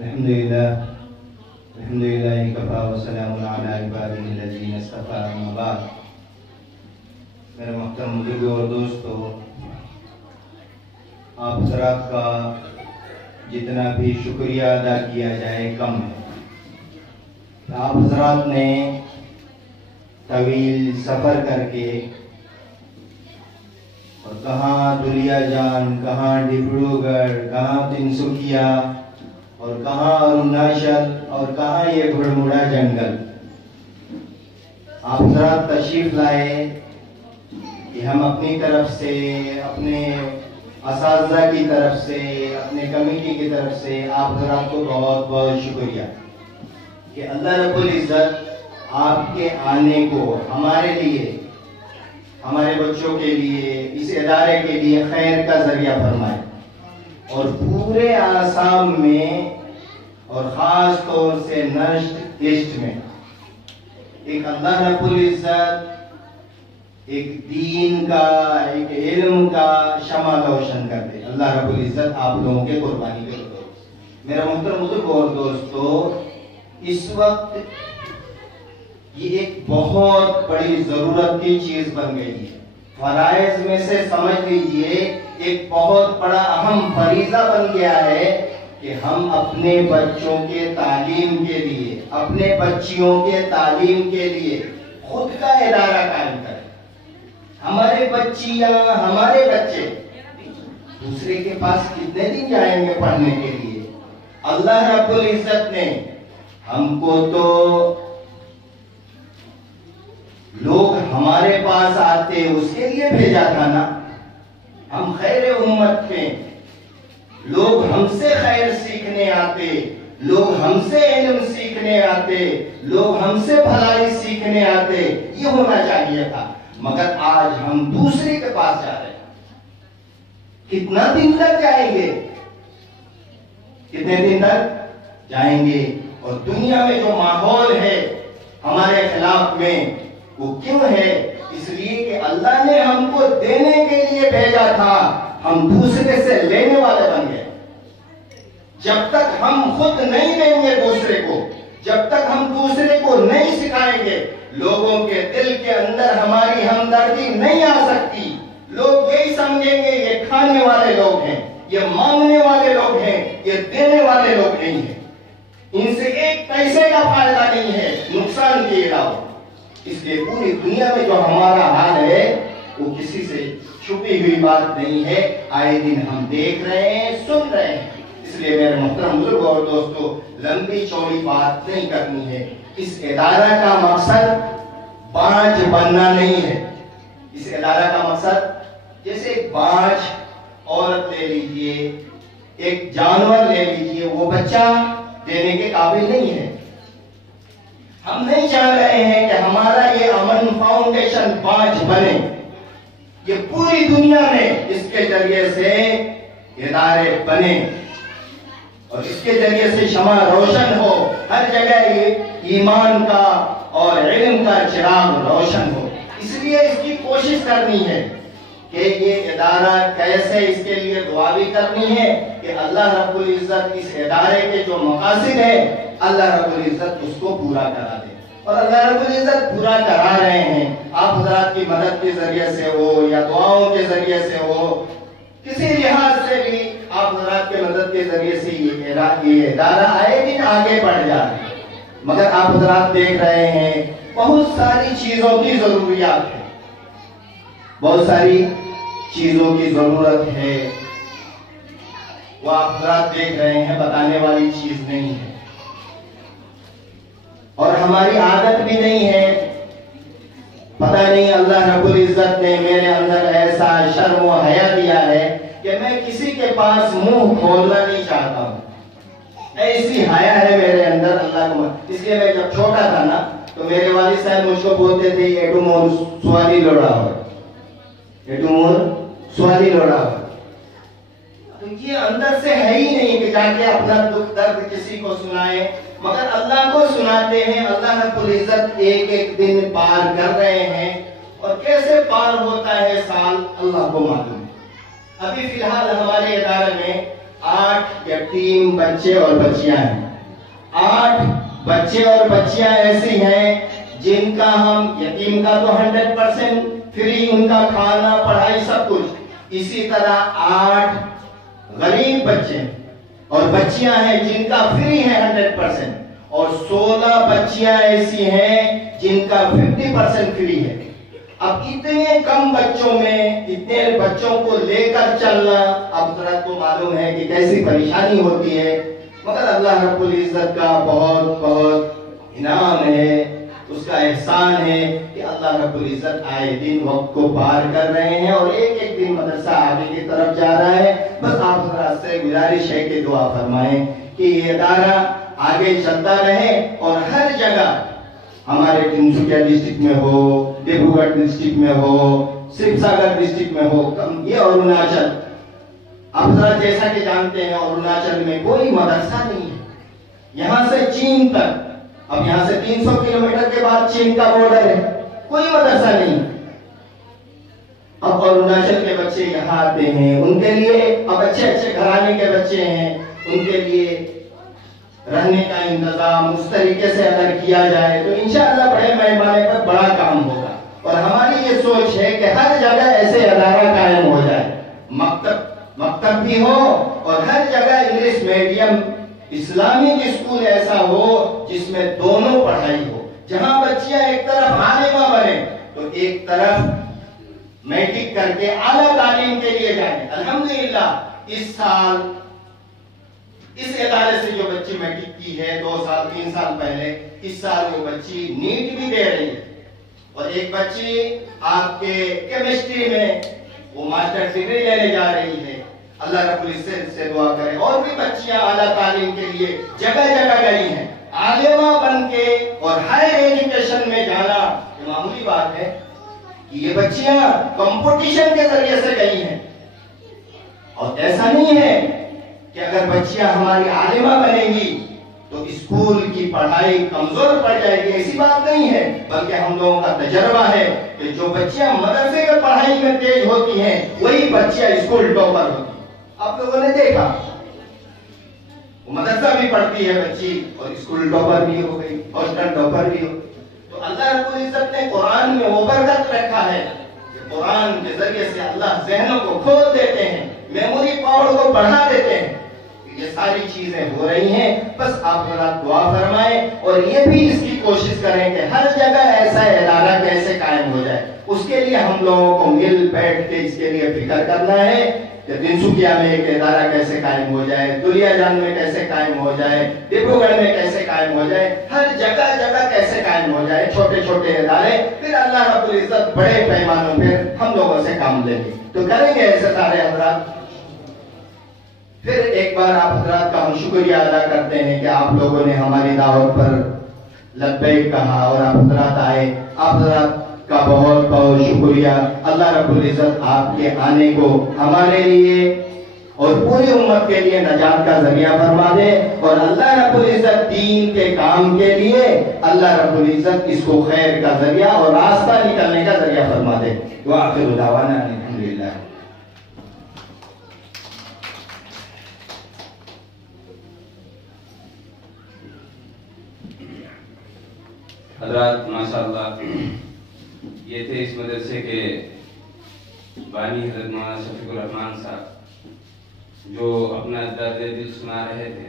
الحمدللہ کفا وسلام علی عبادہ الذین اصطفیٰ اما بعد۔ میرے محترم بزرگوں اور دوستو، آپ حضرات کا جتنا بھی شکریہ ادا کیا جائے کم ہے۔ آپ حضرات نے طویل سفر کر کے اور کہاں دلیا جان، کہاں ڈبروگڑھ، کہاں تنسکیا اور کہاں اروناچل اور کہاں یہ گھڑموڑا جنگل، آپ حضرات تشریف لائے کہ ہم اپنی طرف سے، اپنے اساتذہ کی طرف سے، اپنے کمیٹی کی طرف سے آپ حضرات کو بہت بہت شکریہ کہ اللہ رب العزت آپ کے آنے کو ہمارے لیے، ہمارے بچوں کے لیے، اس ادارے کے لیے خیر کا ذریعہ فرمائے، اور پورے آسام میں اور خاص طور سے نشت ایسٹ میں ایک اللہ رب العزت ایک دین کا، ایک علم کا شمع روشن کر دے۔ اللہ رب العزت آپ لوگوں کے قربانی کے طور۔ میرا محترم بزرگوں اور دوستو، اس وقت یہ ایک بہت بڑی ضرورت کی چیز بن گئی ہے۔ فرائض میں سے سمجھ لیجئے ایک بہت بڑا اہم فریضہ بن گیا ہے کہ ہم اپنے بچوں کے تعلیم کے لیے، اپنے بچیوں کے تعلیم کے لیے خود کا ادارہ قائم کریں۔ ہمارے بچیاں، ہمارے بچے دوسرے کے پاس کتنے دن جائیں گے پڑھنے کے لیے؟ اللہ رب العزت نے ہم کو تو لوگ ہمارے پاس آتے اس کے لیے بھیجا تھا نا۔ ہم خیر امت تھے، لوگ ہم سے خیر سیکھنے آتے، لوگ ہم سے علم سیکھنے آتے، لوگ ہم سے بھلائی سیکھنے آتے، یہ ہونا چاہیے تھا، مگر آج ہم دوسرے کے پاس جا رہے ہیں۔ کتنا دن تک جائیں گے؟ کتنے دن تک جائیں گے؟ اور دنیا میں جو ماحول ہے ہمارے خلاف میں، وہ کیوں ہے؟ اس لیے کہ اللہ نے ہم کو دینے کے لیے بھیجا تھا، ہم دوسرے سے لینے والے بن گئے۔ جب تک ہم خود نہیں دیں گے دوسرے کو، جب تک ہم دوسرے کو نہیں سکھائیں گے، لوگوں کے دل کے اندر ہماری ہمدردی نہیں آ سکتی۔ لوگ یہی سمجھیں گے یہ کھانے والے لوگ ہیں، یہ مانگنے والے لوگ ہیں، یہ دینے والے لوگ نہیں ہیں، ان سے ایک پیسے کا فائدہ نہیں ہے، نقصان کے علاوہ۔ اس لیے پوری دنیا میں جو ہمارا حال ہے وہ کسی سے چھپی ہوئی بات نہیں ہے، آئے دن ہم دیکھ رہے ہیں، سن رہے ہیں۔ اس لیے میرے محترم بزرگ اور دوستو، لمبی چوڑی بات نہیں کرنی ہے۔ اس ادارہ کا مقصد بانجھ بننا نہیں ہے۔ اس ادارہ کا مقصد، جیسے ایک بانجھ عورت لے لیجئے، ایک جانور لے لیجئے، وہ بچہ دینے کے قابل نہیں ہے۔ ہم نہیں چاہ رہے ہیں کہ ہمارا یہ امن فاؤنڈیشن بانجھ بنے، یہ پوری دنیا میں اس کے ذریعے سے ادارے بنے اور اس کے ذریعے سے شمع روشن ہو، ہر جگہ ایمان کا اور علم کا چراغ روشن ہو۔ اس لیے اس کی کوشش کرنی ہے کہ یہ ادارہ کیسے، اس کے لیے دعا بھی کرنی ہے کہ اللہ رب العزت اس ادارے کے جو مقاصد ہیں، اللہ رب العزت اس کو پورا کرا دے، اور اللہ رب العزت پورا کرا رہے ہیں۔ آپ حضرات کی مدد کے ذریعے سے ہو یا دعاؤں کے ذریعے سے ہو، کسی لحاظ سے بھی آپ حضرات کے مدد کے ذریعے سے یہ ادارہ آئے دن آگے بڑھ جا رہے ہیں۔ مگر آپ حضرات دیکھ رہے ہیں بہت ساری چیزوں کی ضروریات ہے، بہت ساری چیزوں کی ضرورت ہے، وہ آپ حضرات دیکھ رہے ہیں، بتانے والی چیز نہیں ہے، اور ہماری عادت بھی نہیں ہے۔ پتہ نہیں اللہ رب العزت نے میرے اندر ایسا شرم و حیا دیا ہے کہ میں کسی کے پاس منہ کھولنا نہیں چاہتا ہوں، ایسی حیا ہے میرے اندر اللہ کو۔ اس لیے میں جب چھوٹا تھا نا تو میرے والد صاحب مجھ کو بولتے تھے ایٹو مور سوالی لوڑا ہو، ایٹو مور سوالی لوڑا ہو۔ تو یہ اندر سے ہے ہی نہیں کہ جا کے اپنا دکھ درد کسی کو سنائے، مگر اللہ کو سناتے ہیں۔ اللہ رب العزت ایک ایک دن پار کر رہے ہیں، اور کیسے پار ہوتا ہے سال اللہ کو معلوم ہے۔ ابھی فی الحال ہمارے ادارے میں 8 یا यतीम बच्चे और बच्चियां हैं। 8 बच्चे और बच्चियां ऐसी हैं जिनका हम, यतीम का तो 100% फ्री, उनका खाना पढ़ाई सब कुछ। इसी तरह 8 गरीब बच्चे और बच्चियां हैं जिनका फ्री है 100%, और 16 बच्चियां ऐसी हैं जिनका 50% फ्री है। अब इतने कम बच्चों में इतने बच्चों को लेकर चलना, अब जरा को मालूम है कि कैसी परेशानी होती है, मगर अल्लाह रब्बुल इज्जत का बहुत बहुत इनाम है, उसका एहसान है कि अल्लाह रब्बुल इज्जत आए दिन वक्त को पार कर रहे हैं और एक एक दिन मदरसा आगे की तरफ जा रहा है। बस आप जरा से गुजारिश है कि दुआ फरमाएं कि ये इदारा आगे चलता रहे और हर जगह, हमारे तिनसुकिया डिस्ट्रिक्ट में हो, डिब्रूगढ़ डिस्ट्रिक्ट में हो, शिवसागर डिस्ट्रिक्ट में हो, ये अरुणाचल, आप जरा जैसा कि जानते हैं अरुणाचल में कोई मदरसा नहीं है, यहाँ से चीन तक, अब यहाँ से 300 किलोमीटर के बाद चीन का बॉर्डर है, कोई मदरसा नहीं। अब अरुणाचल के बच्चे यहाँ आते हैं, उनके लिए अब अच्छे अच्छे घराने के बच्चे हैं, उनके लिए रहने का इंतजाम उस तरीके से अगर किया जाए तो इंशाअल्लाह बड़े पैमाने पर बड़ा काम होगा। और हमारी ये सोच है कि हर जगह ऐसे अदारा कायम हो जाए, मकतब भी हो और हर जगह इंग्लिश मीडियम इस्लामिक स्कूल ऐसा हो जिसमें दोनों पढ़ाई हो, जहां बच्चियां एक तरफ आलिमा बने तो एक तरफ मैट्रिक करके आला तालीम के लिए जाए। अल्हम्दुलिल्लाह इस साल इस इदारे से जो बच्ची मैट्रिक की है 2 साल 3 साल पहले, इस साल वो बच्ची नीट भी दे रही है, और एक बच्ची आपके केमिस्ट्री में वो मास्टर डिग्री लेने जा रही है। अल्लाह रब्बुल इज्जत से दुआ करें और भी बच्चियां आला तालीम के लिए जगह जगह गई हैं, आलिमा बन के और हायर एजुकेशन में जाना ये मामूली बात है कि ये बच्चियां कंपटीशन के जरिए से गई हैं। और ऐसा नहीं है कि अगर बच्चियां हमारी आलिमा बनेगी तो स्कूल की पढ़ाई कमजोर पड़ जाएगी, ऐसी बात नहीं है, बल्कि हम लोगों का तजर्बा है कि जो बच्चियां मदरसे की पढ़ाई में तेज होती हैं वही बच्चियां स्कूल टॉपर होती हैं। आप लोगों ने देखा, मदरसा भी पढ़ती है बच्ची और स्कूल टॉपर भी हो गई, हॉस्टल टॉपर भी हो गई। तो अल्लाह रब्बुल इज्जत ने कुरान में वो बरकत रखा है कि कुरान के जरिए से अल्लाह ज़हनों को खोल देते हैं, मेमोरी पावर को बढ़ा देते हैं। ये सारी चीजें हो रही हैं, बस आप जरा दुआ फरमाएं और ये भी इसकी कोशिश करें कि हर जगह ऐसा इदारा कैसे कायम हो जाए। उसके लिए हम लोगों को मिल बैठ के इसके लिए फिक्र करना है कि तिनसुकिया में एक इदारा कैसे कायम हो जाए, दुलियाजान में कैसे कायम हो जाए, डिब्रूगढ़ में कैसे कायम हो जाए, हर जगह जगह कैसे कायम हो जाए, छोटे छोटे इदारे, फिर अल्लाह रब्बुल इज्जत बड़े पैमानों पर हम लोगों से काम लेंगे। तो करेंगे ऐसे सारे हजरात। फिर एक बार आप हजरात का हम शुक्रिया अदा करते हैं कि आप लोगों ने हमारी दावत पर लब्बैक कहा और आप हजरात आए। आप हजरात का बहुत बहुत शुक्रिया। अल्लाह रब्बुल इज्जत आपके आने को हमारे लिए और पूरी उम्मत के लिए नजात का जरिया फरमा दे, और अल्लाह रब्बुल इज्जत दीन के काम के लिए अल्लाह रब्बुल इज्जत इसको खैर का जरिया और रास्ता निकलने का जरिया फरमा दे। व आखिरु दावाना अल्हम्दुलिल्लाह। हज़रात माशाअल्लाह ये थे इस मदरसे के बानी हज़रत मौलाना शफीकुर रहमान साहब, जो अपना दर्द दिल सुना रहे थे।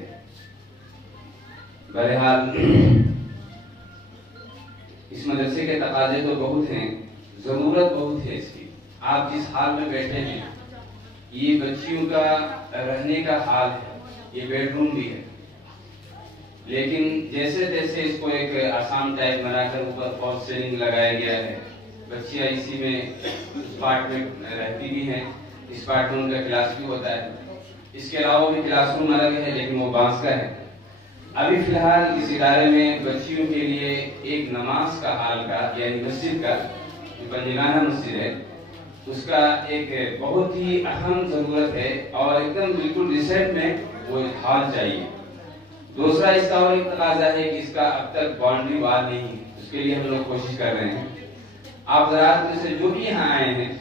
बहरहाल इस मदरसे के तकाजे तो बहुत हैं, ज़रूरत बहुत है इसकी। आप जिस हाल में बैठे हैं ये बच्चियों का रहने का हाल है, ये बेडरूम भी है, लेकिन जैसे तैसे इसको एक आसाम टाइप बनाकर ऊपर फॉल्स सीलिंग लगाया गया है। बच्चियां इसी में उस पार्ट में रहती भी हैं, इस पार्ट में उनका क्लास भी होता है। इसके अलावा भी क्लासरूम अलग है लेकिन वो बांस का है। अभी फिलहाल इस इदारे में बच्चियों के लिए एक नमाज का हाल का यानी मस्जिद का जो बंदिगाना मस्जिद है उसका एक बहुत ही अहम जरूरत है और एकदम बिल्कुल रिसेंट में वो हाल चाहिए। दूसरा इसका और एक तकाजा है कि इसका अब तक बाउंड्री वाल नहीं है, उसके लिए हम लोग कोशिश कर रहे हैं। आप ज़रात में से जो भी यहाँ आए हैं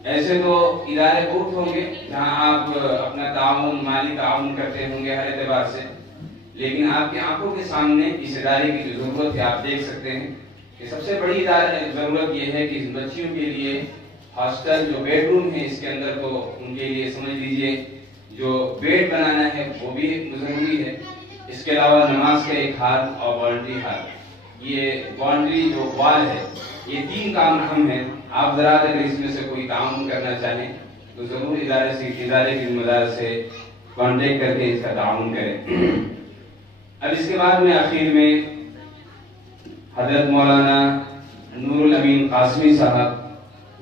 ऐसे तो इदारे बहुत होंगे जहां आप अपना ताउन माली ताउन करते होंगे हर एतबार से, लेकिन आपकी आंखों के सामने इस इदारे की जो जरूरत है आप देख सकते हैं कि सबसे बड़ी जरूरत यह है कि इस बच्चियों के लिए हॉस्टल जो बेडरूम है इसके अंदर तो उनके लिए समझ लीजिए जो बेड बनाना है वो भी जरूरी है। इसके अलावा नमाज का एक हाल और बाउंड्री हाल, ये बाउंड्री जो वॉल है, ये 3 काम अहम है। आप जरा अगर इसमें से कोई काम करना चाहें तो जरूर इदारे की जिम्मेदार से कांटेक्ट करके इसका ताउन करें। अब इसके बाद में आखिर में हजरत मौलाना नूरुल अमीन कासमी साहब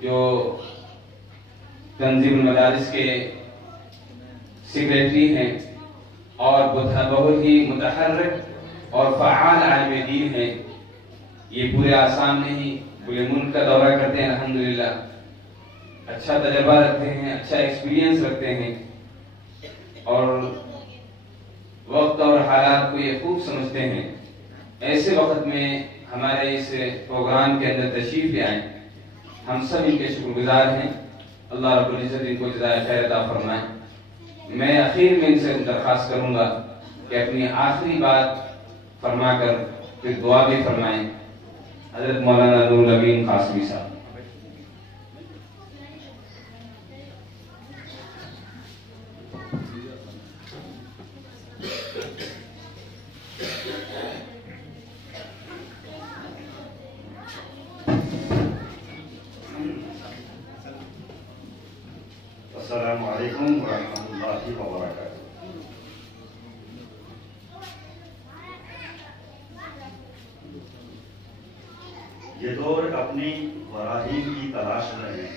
जो तंजीमुल मदारिस के सेक्रेटरी हैं और बहुत ही मुतहर्रिक और फ़आल आलिम दीन हैं, ये पूरे आसाम में ही पूरे मुल्क का दौरा करते हैं। अल्हम्दुलिल्लाह, अच्छा तजर्बा रखते हैं, अच्छा एक्सपीरियंस रखते हैं और वक्त और हालात को ये खूब समझते हैं। ऐसे वक्त में हमारे इस प्रोग्राम के अंदर तशरीफ ले आए, हम सब इनके शुक्रगुजार हैं। अल्लाह रब्बुल इज्जत इनको जज़ाए खैर अता फरमाए। मैं आखिर में इनसे दरख्वास्त करूंगा कि अपनी आखिरी बात फरमाकर फिर दुआ भी फरमाएं। हजरत मौलाना नूरुल अमीन कासमी साहब। अस्सलामु अलैकुम व रहमतुल्लाहि व बरकातुहू। ये दौर अपनी बराहीन की तलाश में है,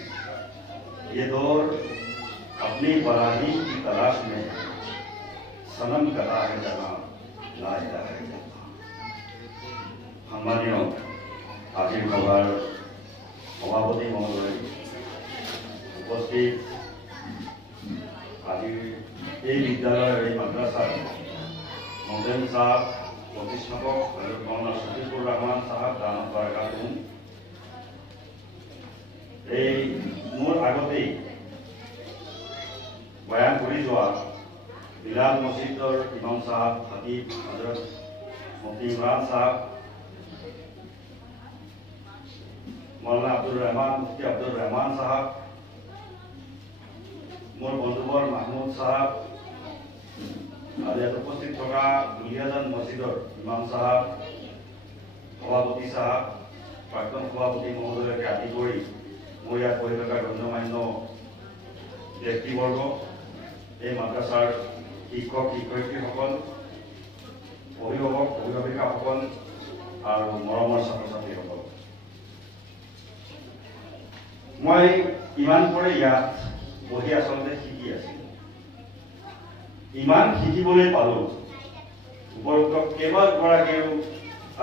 ये दौर अपनी बराहीन की तलाश में है। सनम कदा है जहां ला इलाहा इल्लल्लाह। सम्मानीय আজিৰ সভাৰ সভাপতি মহোদয়, উপস্থিত আজিৰ এই বিদ্যালয়ৰ এই মাদ্ৰাছাৰ মহোদয় সাহেব, প্ৰতিষ্ঠাপক হযৰত মাওলানা শফিকুৰ ৰহমান সাহেব দানত বাৰাকাতুহু, এই মোৰ আগতেই বয়ান কৰি যোৱা বিলাল মছজিদৰ ইমাম সাহেব খতিব হযরত মুফতি ইমরান সাহেব, मौलाना अब्दुल रहमान मुफ्ती अब्दुल रहमान साहब, मोर बंधुबर महमूद साहब, आज उपस्थित थका दुलियाजान मस्जिदर इमाम साहब, सभापति साहब, प्राक्तन सभापति महोदयके आदि करी मोर इतना पढ़ी थका गण्यमान्य व्यक्तिबर्ग, এই মাদ্ৰাছাৰ শিক্ষক শিক্ষয়িত্ৰীসকল, অভিভাৱক অভিভাৱিকাসকল আৰু মৰমৰ ছাত্ৰ ছাত্ৰীসকল, मैं इमान परे यात बहि आसलते शिकी आছিলো। इमान शिकिबले पालो, उपरोक्त केइबागराकीर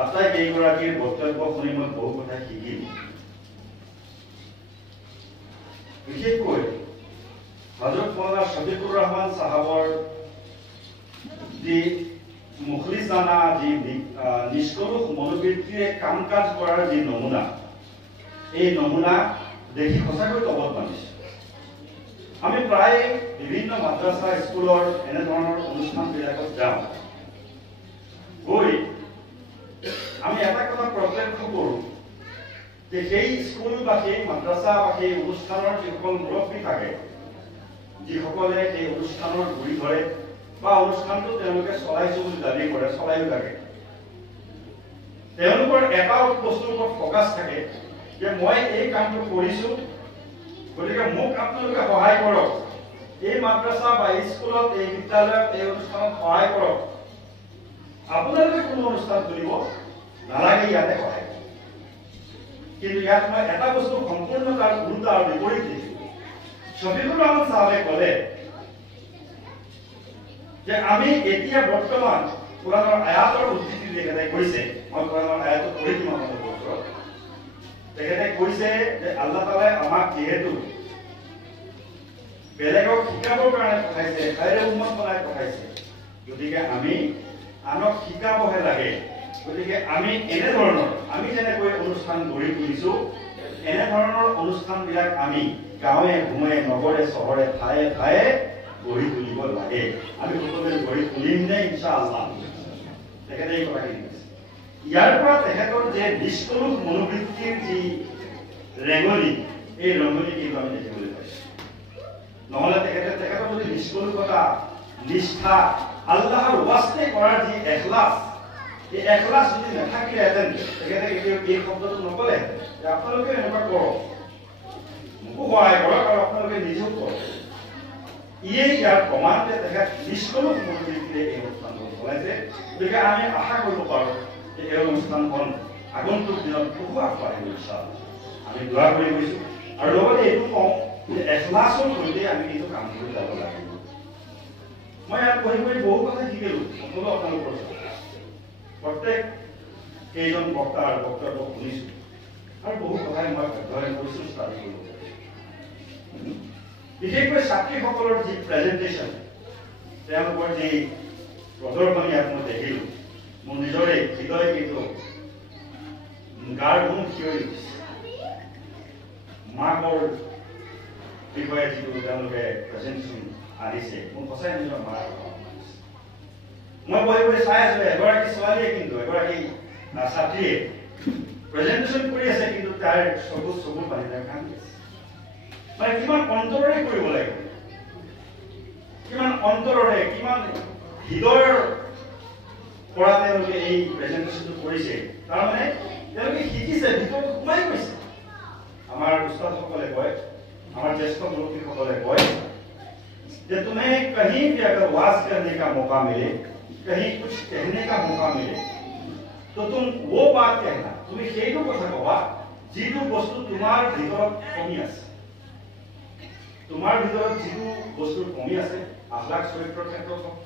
आटाइकेइगराकीर बक्तव्य शुनि मैं बहु कथा शिकिलो। विशेषকৈ हजरत मौलाना शफीकुर रहमान साहबर जी मुखलिसाना जी निष्कलुष मनोवृत्तिरे काम काज करार जी नमुना, এই নমুনা देखी सचाকৈ तबत मानिছো। আমি प्राय विभिन्न माद्रासा स्कूलर एने धৰণৰ অনুষ্ঠানবিলাকত যাওঁ, গৈ আমি এটা কথা প্ৰত্যক্ষ কৰোঁ যে সেই স্কুল বা সেই মাদ্ৰাসা বা সেই অনুষ্ঠানৰ যিসকল মুৰব্বী থাকে, যিসকলে সেই অনুষ্ঠানৰ গুৰি ধৰে বা অনুষ্ঠানটো তেওঁলোকে চলাইছো বুলি দাবী কৰে, চলাইও থাকে, তেওঁলোকৰ এটা বস্তুৰ ওপৰত ফকাছ থাকে যে মই এই কামটো কৰিছো, গতিকে মোক আপোনালোকে সহায় কৰক, এই মাদ্ৰাসা বা স্কুলত এই বিদ্যালয়ত এই অনুষ্ঠানত সহায় কৰক, আপোনালোকে কোনো অনুষ্ঠান কৰিব নালাগে ইয়াতে সহায় কৰক। কিন্তু ইয়াত মই এটা বস্তু সম্পূৰ্ণ তাৰ উল্টা আৰু বিপৰীত দেখিছো। শফিকুৰ ৰহমান সাহেবে ক'লে যে আমি এতিয়া বৰ্তমান কোৰাণৰ আয়াতৰ উদ্ধৃতি তেখেতে কৈছে, মই কোৰাণৰ আয়াতটো পঢ়ি দিম আপোনালোকৰ ওচৰত। তেখেতে কৈছে যে আল্লাহ তাআলাই আমাক যেহেতু বেলেগক শিকাবৰ কাৰণে পঠাইছে, খাইৰে উম্মত বনাই পঠাইছে, গতিকে আমি আনক শিকাবহে লাগে। গতিকে আমি এনে ধৰণৰ, আমি যেনেকৈ অনুষ্ঠান গঢ়ি তুলিছো, এনে ধৰণৰ অনুষ্ঠানবিলাক আমি গাঁৱে ভূঞে নগৰে চহৰে ঠায়ে ঠায়ে গঢ়ি তুলিব লাগে। আমি সকলোৱে গঢ়ি তুলিম নে ইনশাআল্লাহ? তেখেতে এই কথাখিনি কৈছে। ইয়াৰ পৰা তেখেতৰ যে নিষ্কলুষ মনোবৃত্তিৰ যি ৰেঙনি, এই ৰঙনি কিন্তু আমি দেখিবলৈ পাইছোঁ। নহ'লে তেখেতৰ যদি নিষ্কলুষতা, নিষ্ঠা, আল্লাহৰ ৱাস্তে কৰাৰ যি এখলাছ, এই এখলাছ যদি নাথাকিলেহেঁতেন তেখেতে কেতিয়াও এই শব্দটো নকলে যে আপোনালোকে এনেকুৱা কৰক, মোকো সহায় কৰক আৰু আপোনালোকে নিজেও কৰক। ইয়াৰ প্ৰমাণ যে তেখেত নিষ্কলুষ মনোবৃত্তিৰে এই অনুষ্ঠানটো চলাইছে। গতিকে আমি আশা কৰিব পাৰোঁ যে এই অনুষ্ঠানখন আগন্তুক দিনত বহু আগবাঢ়িব ইনশাআল্লাহ। আমি দোৱা কৰি গৈছোঁ আৰু লগতে এইটো কওঁ যে এখলাছৰ সৈতে আমি কিন্তু কাম কৰি যাব লাগিব। মই ইয়াত পঢ়ি বহু কথা শিকিলোঁ, সকলো আপোনালোকৰ প্ৰত্যেক কেইজন বক্তাৰ বক্তব্য শুনিছোঁ আৰু বহু কথাই মই অধ্যয়ন কৰিছোঁ, ষ্টাডি কৰিব পাৰিছোঁ। বিশেষকৈ ছাত্ৰীসকলৰ যি প্ৰেজেণ্টেশ্যন, তেওঁলোকৰ যি প্ৰদৰ্শনী ইয়াত মই দেখিলোঁ, মোৰ নিজৰে হৃদয় কিন্তু গাৰ নোম থিয়ৰি উঠিছে। মাকৰ বিষয়ে যিটো তেওঁলোকে প্ৰেজেণ্টেশ্যন আনিছে, মোৰ সঁচাই নিজৰ মাৰ মই বহি চাই আছো। এগৰাকী ছোৱালীয়ে কিন্তু এগৰাকী ছাত্ৰীয়ে প্ৰেজেণ্টেশ্যন কৰি আছে, কিন্তু তাৰ চকুৰ পানী কান্দি আছে। মানে কিমান অন্তৰেৰে কৰিব লাগিব, কিমান অন্তৰেৰে, কিমান হৃদয়ৰ পৰা তেওঁলোকে এই প্ৰেজেণ্টেশ্যনটো কৰিছে। তাৰমানে তেওঁলোকে শিকিছে, ভিতৰত সোমাই গৈছে। আমাৰ উস্তাদসকলে কয়, আমাৰ জ্যেষ্ঠ মুৰব্বীসকলে কয় যে तुम्हें कहीं भी अगर वाज करने का मौका मिले, कहीं कुछ कहने का मौका मिले, तो तुम वो बात कहना, তুমি সেইটো কথা কবা যিটো বস্তু তোমাৰ ভিতৰত কমি আছে। তোমাৰ ভিতৰত যিটো বস্তুৰ কমি আছে, আখলাক চৰিত্ৰৰ ক্ষেত্ৰত হওক,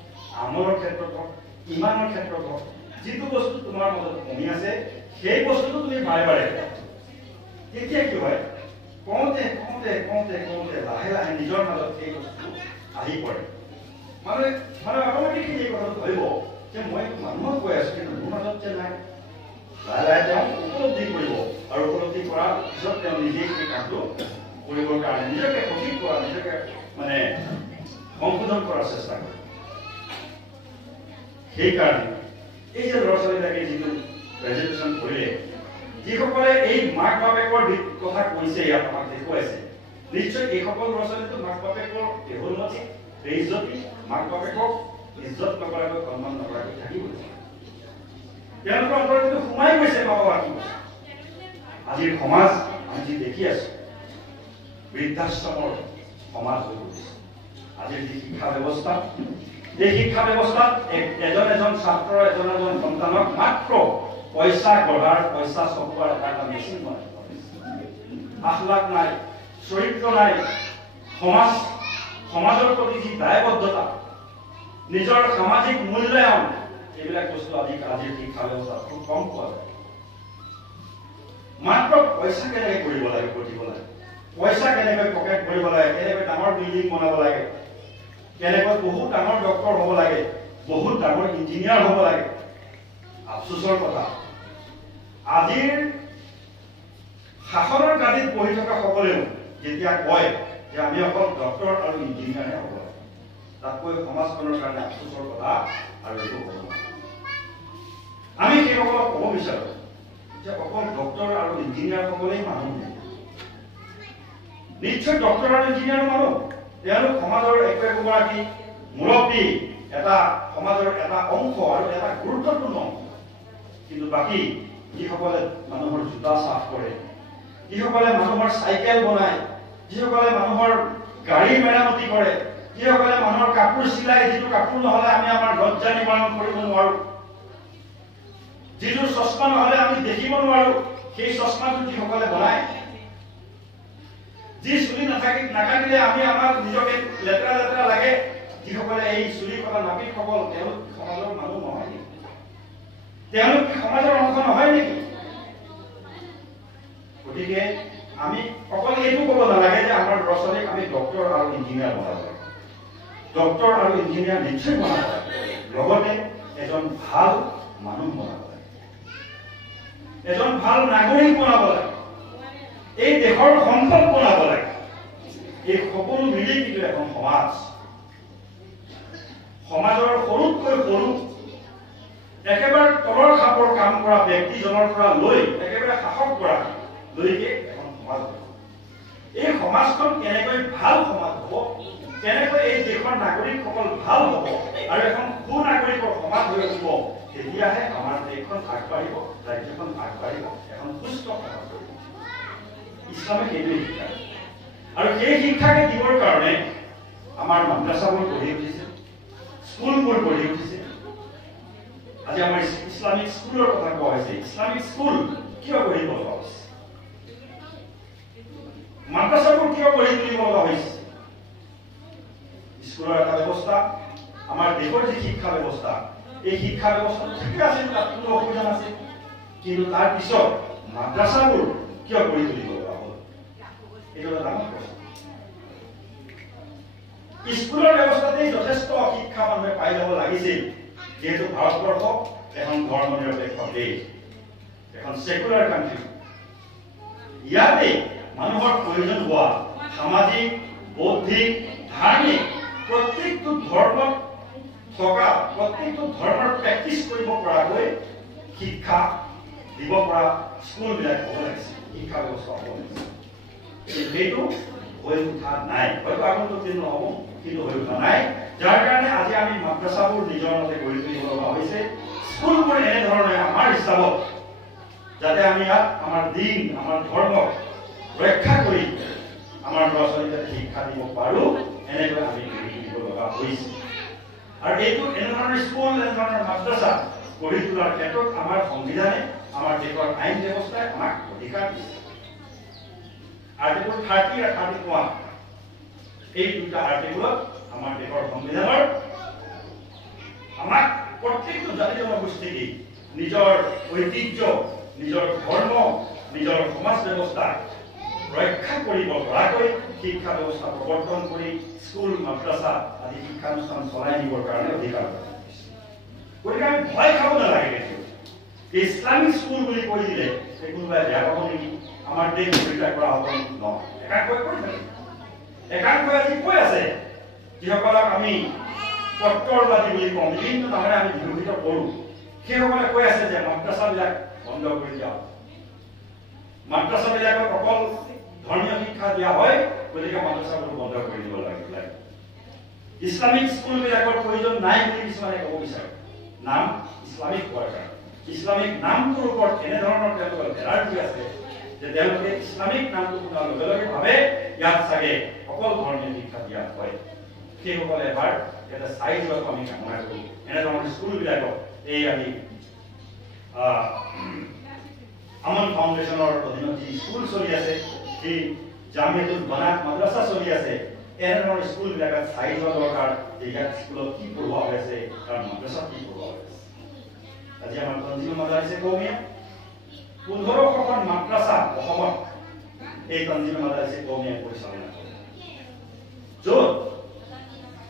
আমলৰ ক্ষেত্ৰত হওক, ইমানৰ ক্ষেত্ৰত হওক, যিটো বস্তু তোমাৰ মাজত কমি আছে, সেই বস্তুটো তুমি বাৰে বাৰে তেতিয়া কি হয়, কওঁতে কওঁতে কওঁতে কওঁতে লাহে লাহে নিজৰ মাজত সেই বস্তু আহি পৰে। মানে অট'মেটিকলি এই কথাটো ভাবিব যে মই মানুহক কৈ আছোঁ, কিন্তু মোৰ মাজত যে নাই। লাহে লাহে তেওঁ উপলব্ধি কৰিব আৰু উপলব্ধি কৰাৰ পিছত তেওঁ নিজেই সেই কামটো কৰিবৰ কাৰণে নিজকে সঠিক কৰা, নিজকে মানে সংশোধন কৰাৰ চেষ্টা কৰে। সেইকাৰণে এই যে ল'ৰা ছোৱালীবিলাকে যিটো প্ৰেজেণ্টেশ্যন কৰিলে, যিসকলে এই মাক বাপেকৰ কথা কৈছে, ইয়াত আমাক দেখুৱাইছে, নিশ্চয় এইসকল ল'ৰা ছোৱালীটো মাক বাপেকৰ দেহোন্নতি, বেইজ্জতি, মাক বাপেকক ইজ্জত নকৰাকৈ, সন্মান নকৰাকৈ থাকিব। তেওঁলোকৰ অন্তৰত কিন্তু সোমাই গৈছে মা বাবা কি কৈছে। আজিৰ সমাজ আমি যি দেখি আছো, বৃদ্ধাশ্ৰমৰ সমাজ হৈ গৈছে। আজিৰ যি শিক্ষা ব্যৱস্থা, এই শিক্ষা ব্যৱস্থাত এজন ছাত্ৰ, এজন সন্তানক মাত্ৰ পইচা গঢ়াৰ, পইচা চপোৱাৰ এটা মেচিন বনাই আখলাক নাই, চৰিত্ৰ নাই, সমাজৰ প্ৰতি যি দায়বদ্ধতা, নিজৰ সামাজিক মূল্যায়ন, এইবিলাক বস্তু আজিৰ শিক্ষা ব্যৱস্থাত খুব কম পোৱা যায়। মাত্ৰ পইচা কেনেকৈ কৰিব লাগে, ঘটিব লাগে, পইচা কেনেকৈ পকেট ভৰিব লাগে, কেনেকৈ ডাঙৰ বিল্ডিং বনাব লাগে, কেনেকৈ বহুত ডাঙৰ ডক্তৰ হ'ব লাগে, বহুত ডাঙৰ ইঞ্জিনিয়াৰ হ'ব লাগে। আফচোচৰ কথা, আজিৰ শাসনৰ গাদীত বহি থকা সকলেও যেতিয়া কয় যে আমি অকল ডক্তৰ আৰু ইঞ্জিনিয়াৰহে হ'ব লাগে, তাতকৈ সমাজখনৰ কাৰণে আফচোচৰ কথা আৰু একো হ'ব নহয়। আমি সেইসকলক ক'ব বিচাৰোঁ যে অকল ডক্তৰ আৰু ইঞ্জিনিয়াৰ সকলেই মানুহ নহয়। নিশ্চয় ডক্তৰ আৰু ইঞ্জিনিয়াৰ মানুহ, তেওঁলোক সমাজৰ একোগৰাকী মুৰব্বী, এটা সমাজৰ এটা অংশ আৰু এটা গুৰুত্বপূৰ্ণ অংশ। কিন্তু বাকী যিসকলে মানুহৰ জোতা চাফ কৰে, যিসকলে মানুহৰ চাইকেল বনায়, যিসকলে মানুহৰ গাড়ী মেৰামতি কৰে, যিসকলে মানুহৰ কাপোৰ চিলাই, যিটো কাপোৰ নহ'লে আমি আমাৰ লজ্জা নিবাৰণ কৰিব নোৱাৰো, যিটো চশমা নহ'লে আমি দেখিব নোৱাৰো, সেই চশমাটো যিসকলে বনায়, যি চুলি নাকাটিলে আমি আমাৰ নিজকে লেতেৰা লেতেৰা লাগে, যিসকলে এই চুলি কটা নাপিতসকল, তেওঁলোক সমাজৰ মানুহ নহয় নেকি? তেওঁলোক সমাজৰ অংশ নহয় নেকি? গতিকে আমি অকল এইটো ক'ব নালাগে যে আমাৰ ল'ৰা ছোৱালীক আমি ডক্তৰ আৰু ইঞ্জিনিয়াৰ বনাব লাগে। ডক্তৰ আৰু ইঞ্জিনিয়াৰ নিশ্চয় বনাব লাগে, লগতে এজন ভাল মানুহ বনাব লাগে, এজন ভাল নাগৰিক বনাব লাগে, এই দেশৰ সম্পদ বনাব লাগে, এই সকলো মিলি কিন্তু এখন সমাজ। সমাজৰ সৰুতকৈ সৰু একেবাৰে তলৰ খাপৰ কাম কৰা ব্যক্তিজনৰ পৰা লৈ একেবাৰে শাসক কৰা লৈকে এখন সমাজ। এই সমাজখন কেনেকৈ ভাল সমাজ হ'ব, কেনেকৈ এই দেশৰ নাগৰিকসকল ভাল হ'ব আৰু এখন সুনাগৰিকৰ সমাজ হৈ উঠিব, তেতিয়াহে আমাৰ দেশখন আগবাঢ়িব, ৰাজ্যখন আগবাঢ়িব, এখন সুস্থ সমাজ হ'ব। ইছলামে সেইটোৱে শিক্ষা, আৰু সেই শিক্ষাকে দিবৰ কাৰণে আমাৰ মাদ্ৰাছাবোৰ গঢ়ি উঠিছে, স্কুলবোৰ গঢ়ি উঠিছে। আজি আমাৰ ইছলামিক স্কুলৰ কথা কোৱা হৈছে। ইছলামিক স্কুল কিয় গঢ়ি তোলা হৈছে? মাদ্ৰাছাবোৰ কিয় গঢ়ি তুলিব লগা হৈছে? স্কুলৰ এটা ব্যৱস্থা, আমাৰ দেশৰ যি শিক্ষা ব্যৱস্থা, এই শিক্ষা ব্যৱস্থাটো ঠিকে আছে, তাত কোনো অসুবিধা নাছিল, কিন্তু তাৰ পিছত মাদ্ৰাছাবোৰ কিয় গঢ়ি তুলিব লগা হ'ল? এইটো এটা ডাঙৰ প্ৰশ্ন। স্কুলৰ ব্যৱস্থাতেই যথেষ্ট শিক্ষা মানুহে পাই যাব লাগিছিল, যিহেতু ভাৰতবৰ্ষ এখন ধৰ্ম নিৰপেক্ষ দেশ, এখন সেকুলাৰ কাণ্ট্ৰি। ইয়াতে মানুহৰ প্ৰয়োজন হোৱা সামাজিক, বৌদ্ধিক, ধাৰ্মিক প্ৰত্যেকটো ধৰ্মত থকা, প্ৰত্যেকটো ধৰ্মৰ প্ৰেক্টিচ কৰিব পৰাকৈ শিক্ষা দিব পৰা স্কুলবিলাক হ'ব লাগিছিল, শিক্ষা ব্যৱস্থা হ'ব লাগিছিল। সেইটো হৈ উঠা নাই, হয়তো আগন্তুক দিন নহ'ব, কিন্তু হৈ উঠা নাই। যাৰ কাৰণে আজি আমি মাদ্ৰাছাবোৰ নিজৰ মতে গঢ়ি তুলিব লগা হৈছে। স্কুলবোৰ এনেধৰণে আমাৰ হিচাপত যাতে আমি ইয়াত আমাৰ দিন, আমাৰ ধৰ্মক ৰক্ষা কৰি আমাৰ ল'ৰা ছোৱালীক যাতে শিক্ষা দিব পাৰোঁ, এনেকৈ আমি গঢ়ি তুলিব লগা হৈছে। আৰু এইটো এনেধৰণৰ স্কুল, এনেধৰণৰ মাদ্ৰাছা গঢ়ি তোলাৰ ক্ষেত্ৰত আমাৰ সংবিধানে, আমাৰ দেশৰ আইন ব্যৱস্থাই আমাক অধিকাৰ দিছে। আৰ্টিকল 30 আৰু 31, এই দুটা আৰ্টিকলত আমাৰ দেশৰ সংবিধানৰ আমাক প্ৰত্যেকটো জাতি জনগোষ্ঠীকে নিজৰ ঐতিহ্য, নিজৰ ধৰ্ম, নিজৰ সমাজ ব্যৱস্থা ৰক্ষা কৰিব পৰাকৈ শিক্ষা ব্যৱস্থা প্ৰৱৰ্তন কৰি স্কুল, মাদ্ৰাছা আদি শিক্ষানুষ্ঠান চলাই নিবৰ কাৰণে অধিকাৰ দিছে। গতিকে আমি ভয় খাব নালাগে। ইছলামিক স্কুল বুলি কৈ দিলে কোনোবাই বেয়া পাব নেকি, আমাৰ দেশ পৰিত্যাগ কৰা হ'ব নহয়। একাংশই কৈ থাকে, একাংশই আজি কৈ আছে, যিসকলক আমি কট্টৰবাদী বুলি কওঁ, বিভিন্ন নামেৰে আমি বিৰোধিত কৰোঁ, সেইসকলে কৈ আছে যে মাদ্ৰাছাবিলাক বন্ধ কৰি দিয়া। মাদ্ৰাছাবিলাকক অকল ধৰ্মীয় শিক্ষা দিয়া হয়, গতিকে মাদ্ৰাছাবোৰ বন্ধ কৰি দিব লাগে। ইছলামিক স্কুলবিলাকৰ প্ৰয়োজন নাই বুলি কিছুমানে ক'ব বিচাৰে, নাম ইছলামিক হোৱাৰ কাৰণে। ইছলামিক নামটোৰ ওপৰত এনেধৰণৰ তেওঁলোকৰ এলাৰ্জি আছে যে তেওঁলোকে ইছলামিক নামটো শুনাৰ লগে লগে ভাবে ইয়াত চাগে অকল ধৰ্মীয় শিক্ষা দিয়া হয়। সেইসকলে এবাৰ এটা চাই যোৱাটো আমি কামনা কৰোঁ। এনেধৰণৰ স্কুলবিলাকক এই আমি আমন ফাউণ্ডেশ্যনৰ অধীনত যি স্কুল চলি আছে, যি জামিয়াতুল বানাত মাদ্ৰাছা চলি আছে, এনেধৰণৰ স্কুলবিলাকত চাই যোৱা দৰকাৰ যে ইয়াত স্কুলত কি পঢ়োৱা হৈ আছে, কাৰণ মাদ্ৰাছাত কি পঢ়োৱা হৈ আছে। আজি আমাৰ তঞ্জিমে মাদাৰিছে কৌমিয়া 1500খন মাদ্ৰাছা অসমত এই তঞ্জিমে মাদাৰিছে কৌমিয়া পৰিচালনা কৰে, য'ত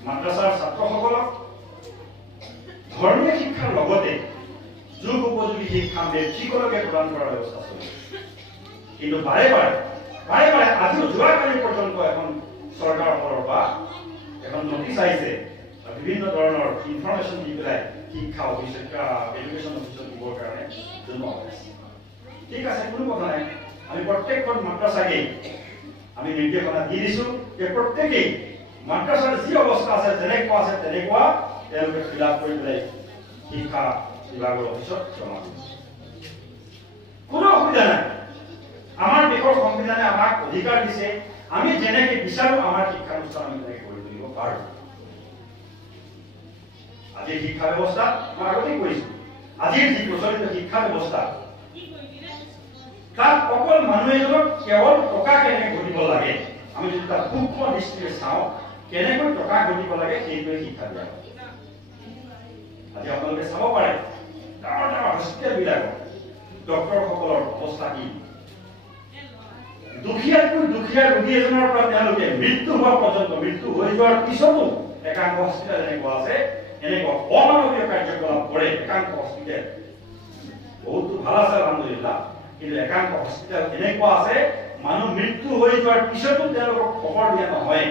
মাদ্ৰাছাৰ ছাত্ৰসকলক ধৰ্মীয় শিক্ষাৰ লগতে যুগ উপযোগী শিক্ষা মেট্ৰিকলৈকে প্ৰদান কৰাৰ ব্যৱস্থা চলিছে। কিন্তু বাৰে বাৰে আজিও যোৱাকালি পৰ্যন্ত এখন চৰকাৰৰ ফালৰ পৰা এখন নটিচ আহিছে, বিভিন্ন ধৰণৰ ইনফৰমেশ্যন দি পেলাই শিক্ষা অফিচ, এডুকেশ্যন অফিচত দিবৰ কাৰণে জনোৱা হৈছে। ঠিক আছে, কোনো কথা নাই। আমি প্ৰত্যেকখন মাদ্ৰাছাকেই আমি নিৰ্দেশনা দি দিছোঁ যে প্ৰত্যেকেই মাদ্ৰাছাৰ যি অৱস্থা আছে, যেনেকুৱা আছে তেনেকুৱা তেওঁলোকে ফিল আপ কৰি পেলাই শিক্ষা বিভাগৰ অফিচত জমা দিছে। কোনো অসুবিধা নাই। আমাৰ দেশৰ সংবিধানে আমাক অধিকাৰ দিছে, আমি যেনেকে বিচাৰো আমাৰ শিক্ষানুষ্ঠান আমি তেনেকে কৰি তুলিব পাৰোঁ। আজিৰ শিক্ষা ব্যৱস্থা মই আগতেই কৈছোঁ, আজিৰ যি প্ৰচলিত শিক্ষা ব্যৱস্থা তাত অকল মানুহ এজনক কেৱল টকা কেনেকৈ ঘটিব লাগে, আমি যদি তাত সূক্ষ্ম দৃষ্টিৰে চাওঁ, কেনেকৈ টকা ঘটিব লাগে সেইটোৱে শিক্ষা দিয়া হয়। আজি আপোনালোকে চাব পাৰে ডাঙৰ ডাঙৰ হস্পিটেলবিলাকত ডক্টৰসকলৰ অৱস্থা কি। দুখীয়াতকৈ দুখীয়া ৰোগী এজনৰ পৰা তেওঁলোকে মৃত্যু হোৱা পৰ্যন্ত, মৃত্যু হৈ যোৱাৰ পিছতো একাংশ হস্পিটেল এনেকুৱা আছে, এনেকুৱা অমানৱীয় কাৰ্যকলাপ কৰে। একাংশ হস্পিটেল বহুতো ভাল আছে আলহামদুলিল্লাহ, কিন্তু একাংশ হস্পিটেল এনেকুৱা আছে মানুহ মৃত্যু হৈ যোৱাৰ পিছতো তেওঁলোকক খবৰ দিয়া নহয়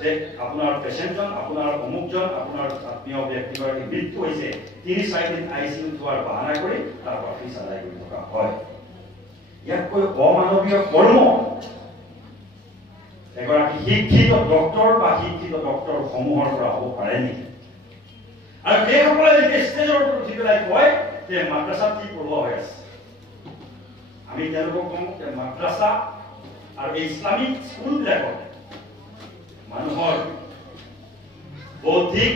যে আপোনাৰ পেচেণ্টজন, আপোনাৰ অমুকজন, আপোনাৰ আত্মীয় ব্যক্তিগৰাকী মৃত্যু হৈছে, ৩-৪ দিন ICU থোৱাৰ বাহানা কৰি তাৰ অফিচ আদায় কৰি থকা হয়। ইয়াতকৈ অমানৱীয় কৰ্ম এগৰাকী শিক্ষিত ডক্তৰ বা শিক্ষিত ডক্তৰ সমূহৰ পৰা হ'ব পাৰে নেকি? আৰু সেইসকলে যেতিয়া ষ্টেজৰ ওপৰত উঠি পেলাই কয় যে মাদ্ৰাছাত কি পঢ়োৱা হৈ আছে, আমি তেওঁলোকক কওঁ যে মাদ্ৰাছা আৰু ইছলামিক স্কুলবিলাকত মানুহৰ বৌদ্ধিক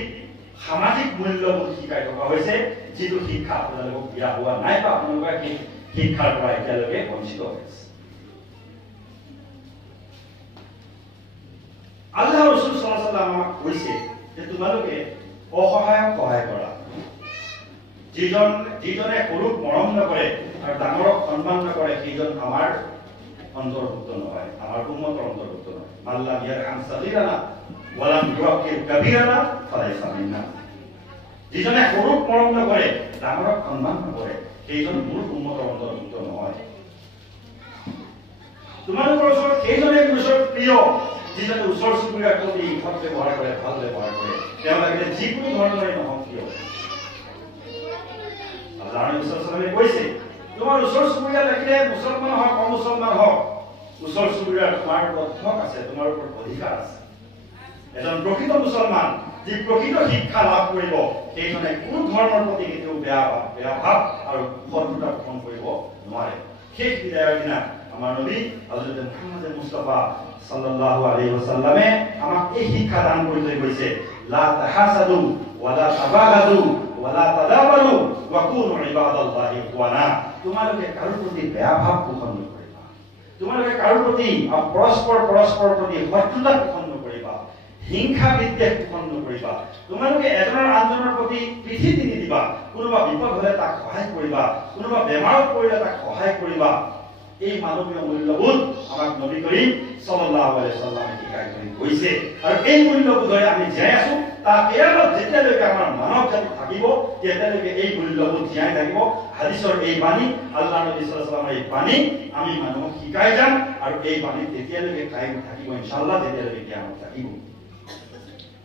সামাজিক মূল্যবোধ শিকাই থকা হৈছে, যিটো শিক্ষা আপোনালোকক দিয়া হোৱা নাই বা আপোনালোকে সেই শিক্ষাৰ পৰা এতিয়ালৈকে বঞ্চিত হৈ আছে। আল্লাহ ৰাসূল সাল্লাল্লাহু আলাইহি ওয়াসাল্লাম আমাক কৈছে যে তোমালোকে অসহায়ক সহায় কৰা। যিজনে সৰুক মৰম নকৰে আৰু ডাঙৰক সন্মান নকৰে সেইজন আমাৰ অন্তৰ্ভুক্ত নহয়, আমাৰ উম্মতৰ অন্তৰ্ভুক্ত নহয়। মাল্লাম ইয়াৰহাম সাগীৰানা ওয়ালাম ইউকিৰ কাবীৰানা ফালাইসা মিন্না। যিজনে সৰুক মৰম নকৰে, ডাঙৰক সন্মান নকৰে, সেইজন মোৰ উম্মতৰ অন্তৰ্ভুক্ত নহয়। তোমালোকৰ ওচৰত সেইজনে ওচৰত প্ৰিয় যিজনে ওচৰ চুবুৰীয়াৰ প্ৰতি সৎ ব্যৱহাৰ কৰে, ভাল ব্যৱহাৰ কৰে, তেওঁ লাগিলে যিকোনো ধৰণৰে নহওক কিয়। আল্লাহ ৰাসূলে কৈছে তোমাৰ ওচৰ চুবুৰীয়া লাগিলে মুছলমান হওক অমুছলমান হওক, ওচৰ চুবুৰীয়াৰ তোমাৰ ওপৰত হক আছে, তোমাৰ ওপৰত অধিকাৰ আছে। এজন প্ৰকৃত মুছলমান যি প্ৰকৃত শিক্ষা লাভ কৰিব সেইজনে কোনো ধৰ্মৰ প্ৰতি কেতিয়াও বেয়া ভাৱ আৰু শত্ৰুতা পোষণ কৰিব নোৱাৰে। শেষ বিদায়ৰ দিনা আমাৰ নবী হযৰত মুহাম্মদ মুস্তাফা সাল্লাল্লাহু আলাইহি ওয়াসাল্লামে আমাক এই শিক্ষা দান কৰি থৈ গৈছে, লা তাহাসাদু ওয়ালা তাবাগাদু ওয়ালা তাদাবাৰু ওয়া কুনু ইবাদাল্লাহি ইখওয়ানা। তোমালোকে কাৰো প্ৰতি বেয়া ভাৱ পোষণ নকৰিবা, তোমালোকে কাৰো প্ৰতি পৰস্পৰৰ প্ৰতি শত্ৰুতা পোষণ নকৰিবা, হিংসা বিদ্বেষ পোষণ নকৰিবা, তোমালোকে এজনৰ আনজনৰ প্ৰতি পিঠি দি নিদিবা, কোনোবা বিপদ হলে তাক সহায় কৰিবা, কোনোবা বেমাৰত পৰিলে তাক সহায় কৰিবা। এই মানৱীয় মূল্যবোধ আমাক নবী কৰীম সাল্লাল্লাহু আলাইহি ওয়াসাল্লামে শিকাই থৈ গৈছে। আৰু এই মূল্যবোধেৰে আমি জীয়াই আছো। তাৰ কিয়ামত যেতিয়ালৈকে আমাৰ মানৱ জাতি থাকিব তেতিয়ালৈকে এই মূল্যবোধ জীয়াই থাকিব। হাদিছৰ এই বাণী, আল্লাহ নবী সাল্লাল্লাহু আলাইহি ওয়াসাল্লামৰ এই বাণী আমি মানুহক শিকাই যাম আৰু এই বাণী তেতিয়ালৈকে কায়েম থাকিব ইনশাআল্লাহ, তেতিয়ালৈকে কিয়ামত থাকিব।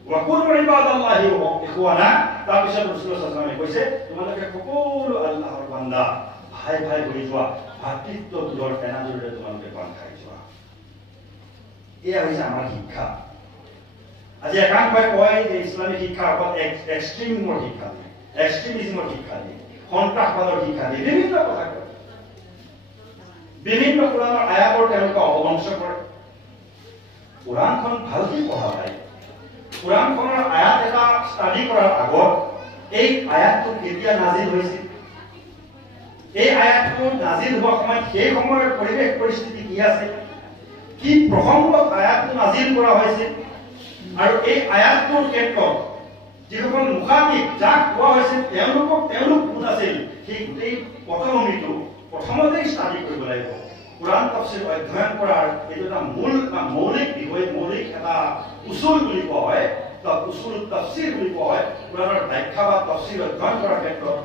ওয়া কুনু ইবাদাল্লাহি ইখওয়ানা। তাৰপিছত ৰাসূলুল্লাহ সাল্লাল্লাহু আলাইহি ওয়াসাল্লামে কৈছে তোমালোকে সকলো আল্লাহৰ বান্দা, ভাই ভাই হৈ যোৱা, ভাতৃত্ববোধৰ এনাজৰিৰে তোমালোকে বান্ধ খাই যোৱা। এয়া হৈছে আমাৰ শিক্ষা। আজি একাংশই কয় যে ইছলামিক শিক্ষা অকল এক্সট্ৰিমিজমৰ শিক্ষা দিয়ে, সন্ত্ৰাসবাদৰ শিক্ষা দিয়ে, বিভিন্ন কথা কয়, বিভিন্ন কোৰাণৰ আয়াতৰ তেওঁলোকে অপভংশ কৰে। কোৰাণখন ভালকৈ পঢ়া যায়। কোৰাণখনৰ আয়াত এটা ষ্টাডি কৰাৰ আগত এই আয়াতটো কেতিয়া নাজিল হৈছিল, এই আয়াতটো নাজিল হোৱা সময়ত সেই সময়ৰ পৰিৱেশ পৰিস্থিতি কি আছে, কি প্ৰসংগত আয়াতটো নাজিল কৰা হৈছিল, আৰু এই আয়াতটোৰ ক্ষেত্ৰত যিসকল মুখাতিব যাক কোৱা হৈছিল তেওঁলোক কোন আছিল, সেই গোটেই পটভূমিটো প্ৰথমতেই ষ্টাডি কৰিব লাগিব। কোৰাণ তাফসীৰ অধ্যয়ন কৰাৰ এইটো এটা মূল বা মৌলিক বিষয়, মৌলিক এটা উসুল বুলি কোৱা হয়, বা উসুল তাফসীৰ বুলি কোৱা হয়। কোৰাণৰ ব্যাখ্যা বা তাফসীৰ অধ্যয়ন কৰাৰ ক্ষেত্ৰত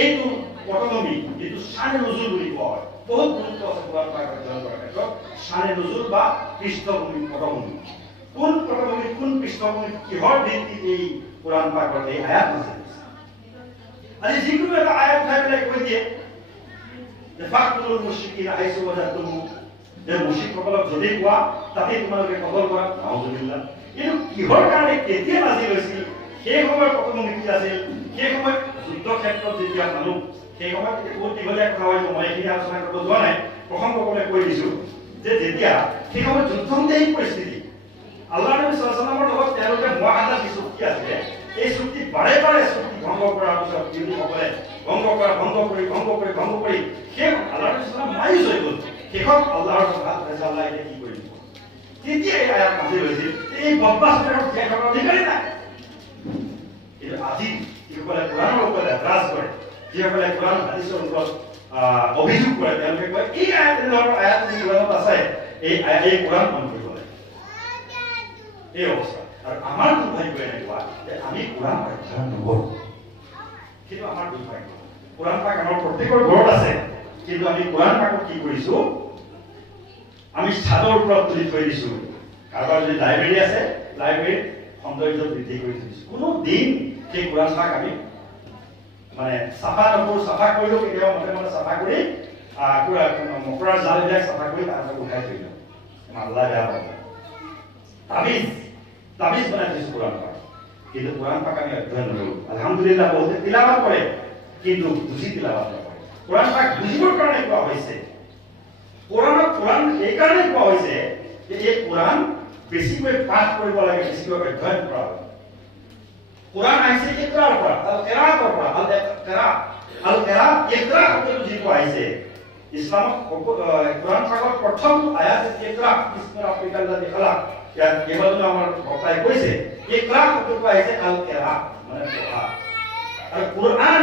এইটো পটভূমি, যিটো শানে নুজুল বুলি কোৱা হয়, বহুত গুৰুত্ব আছে কোৰাণ পাক অধ্যয়ন কৰাৰ ক্ষেত্ৰত। শানে নুজুল বা পৃষ্ঠভূমি, পটভূমি, কোন পটভূমি কোন পৃষ্ঠভূমি কিহৰ ভিত্তিত এই কোৰাণ পাকৰ এই আয়াত নাজিল হৈছে। আজি যিকোনো এটা আয়াত উঠাই পেলাই কৈ দিয়ে যে ফাকতুল মুশৰিকিনা হাইছু ওয়াজাতুমুহুম, যে মুশৰিকসকলক যদি কোৱা তাতে তোমালোকে কতল কৰা, নাউজুবিল্লাহ। কিন্তু কিহৰ কাৰণে কেতিয়া নাজিল হৈছিল, সেই সময়ৰ পটভূমি কি আছিল, সেই সময়ত যুদ্ধ ক্ষেত্ৰত যেতিয়া মানুহ, সেই সময়ত বহুত দীঘলীয়া কথা হয়, মই এইখিনি আলোচনা কৰিব যোৱা নাই, প্ৰসংগক্ৰমে কৈ দিছো যে যেতিয়া সেই সময়ত যুদ্ধমুখী পৰিস্থিতি, আল্লাহ নবী সাল্লাল্লাহু আলাইহি ওয়াসাল্লামৰ লগত তেওঁলোকে মুআহাদা যি চুক্তি আছিলে, এই চুক্তি বাৰে বাৰে চুক্তি ভংগ কৰাৰ পিছত ইহুদীসকলে ভংগ কৰি সেই আল্লাহ নবী সাল্লাল্লাহু মায়ুস হৈ গ'ল। শেষত আল্লাহৰ কথা আল্লাহ এতিয়া কি কৰিব, তেতিয়া এই আয়াত নাজিল হৈছিল, এই বদমাছবিলাকক জীয়াই থকাৰ অধিকাৰেই নাই। কিন্তু আজি যিসকলে কোৰাণৰ ওপৰত এতৰাজ কৰে, যিসকলে কোৰাণ হাদিছৰ ওপৰত অভিযোগ কৰে, তেওঁলোকে কয় এই আয়াত এনেধৰণৰ আয়াত যি কোৰাণত আছে, এই কোৰাণ বন্ধ কৰিব লাগে। এই অৱস্থা। আৰু আমাৰ দুৰ্ভাগ্য এনেকুৱা যে আমি কোৰাণ অধ্যয়ন নকৰোঁ, কিন্তু আমাৰ দুৰ্ভাগ্য। কোৰাণ পাক আমাৰ প্ৰত্যেকৰ ঘৰত আছে, কিন্তু আমি কোৰাণ পাকত কি কৰিছো, আমি ছাদৰ ওপৰত তুলি থৈ দিছোঁ। কাৰোবাৰ যদি লাইব্ৰেৰী আছে লাইব্ৰেৰীত সৌন্দৰ্য বৃদ্ধি কৰি থৈছোঁ। কোনো দিন সেই কোৰাণ পাক আমি মানে চাফা নকৰোঁ। চাফা কৰিলেও কেতিয়াবা মতে মতে চাফা কৰি মকৰাৰ জালবিলাক চাফা কৰি তাৰপিছত উঠাই থৈ দিওঁ। আল্লাহ বেয়া পাব। তাবিজ বনাই থৈছোঁ কোৰাণ পাক, কিন্তু কোৰাণ পাক আমি অধ্যয়ন নকৰোঁ। আলহামদুলিল্লাহ বহুতে তিলাৱাত কৰে, কিন্তু বুজি তিলাৱাত নকৰে। কোৰাণ পাক বুজিবৰ কাৰণে কোৱা হৈছে। কোৰাণ সেইকাৰণে কোৱা হৈছে যে এই কোৰাণ বেছিকৈ পাঠ কৰিব লাগে, বেছিকৈ অধ্যয়ন কৰা হয়। কোৰাণ আহিছে ইকৰাৰ পৰা, আল-কিৰাআতৰ পৰা। আল-কিৰাআত ইকৰা শব্দটো যিটো আহিছে ইছলামত কোৰাণ পাকৰ প্ৰথম আয়াত ইকৰা বিস্মি ৰাব্বিকাল্লাযী খালাক। ইয়াত কেইবাজনো আমাৰ বক্তাই কৈছে ইকৰা শব্দটো আহিছে আল-কিৰাআত মানে পঢ়া। আৰু কোৰাণ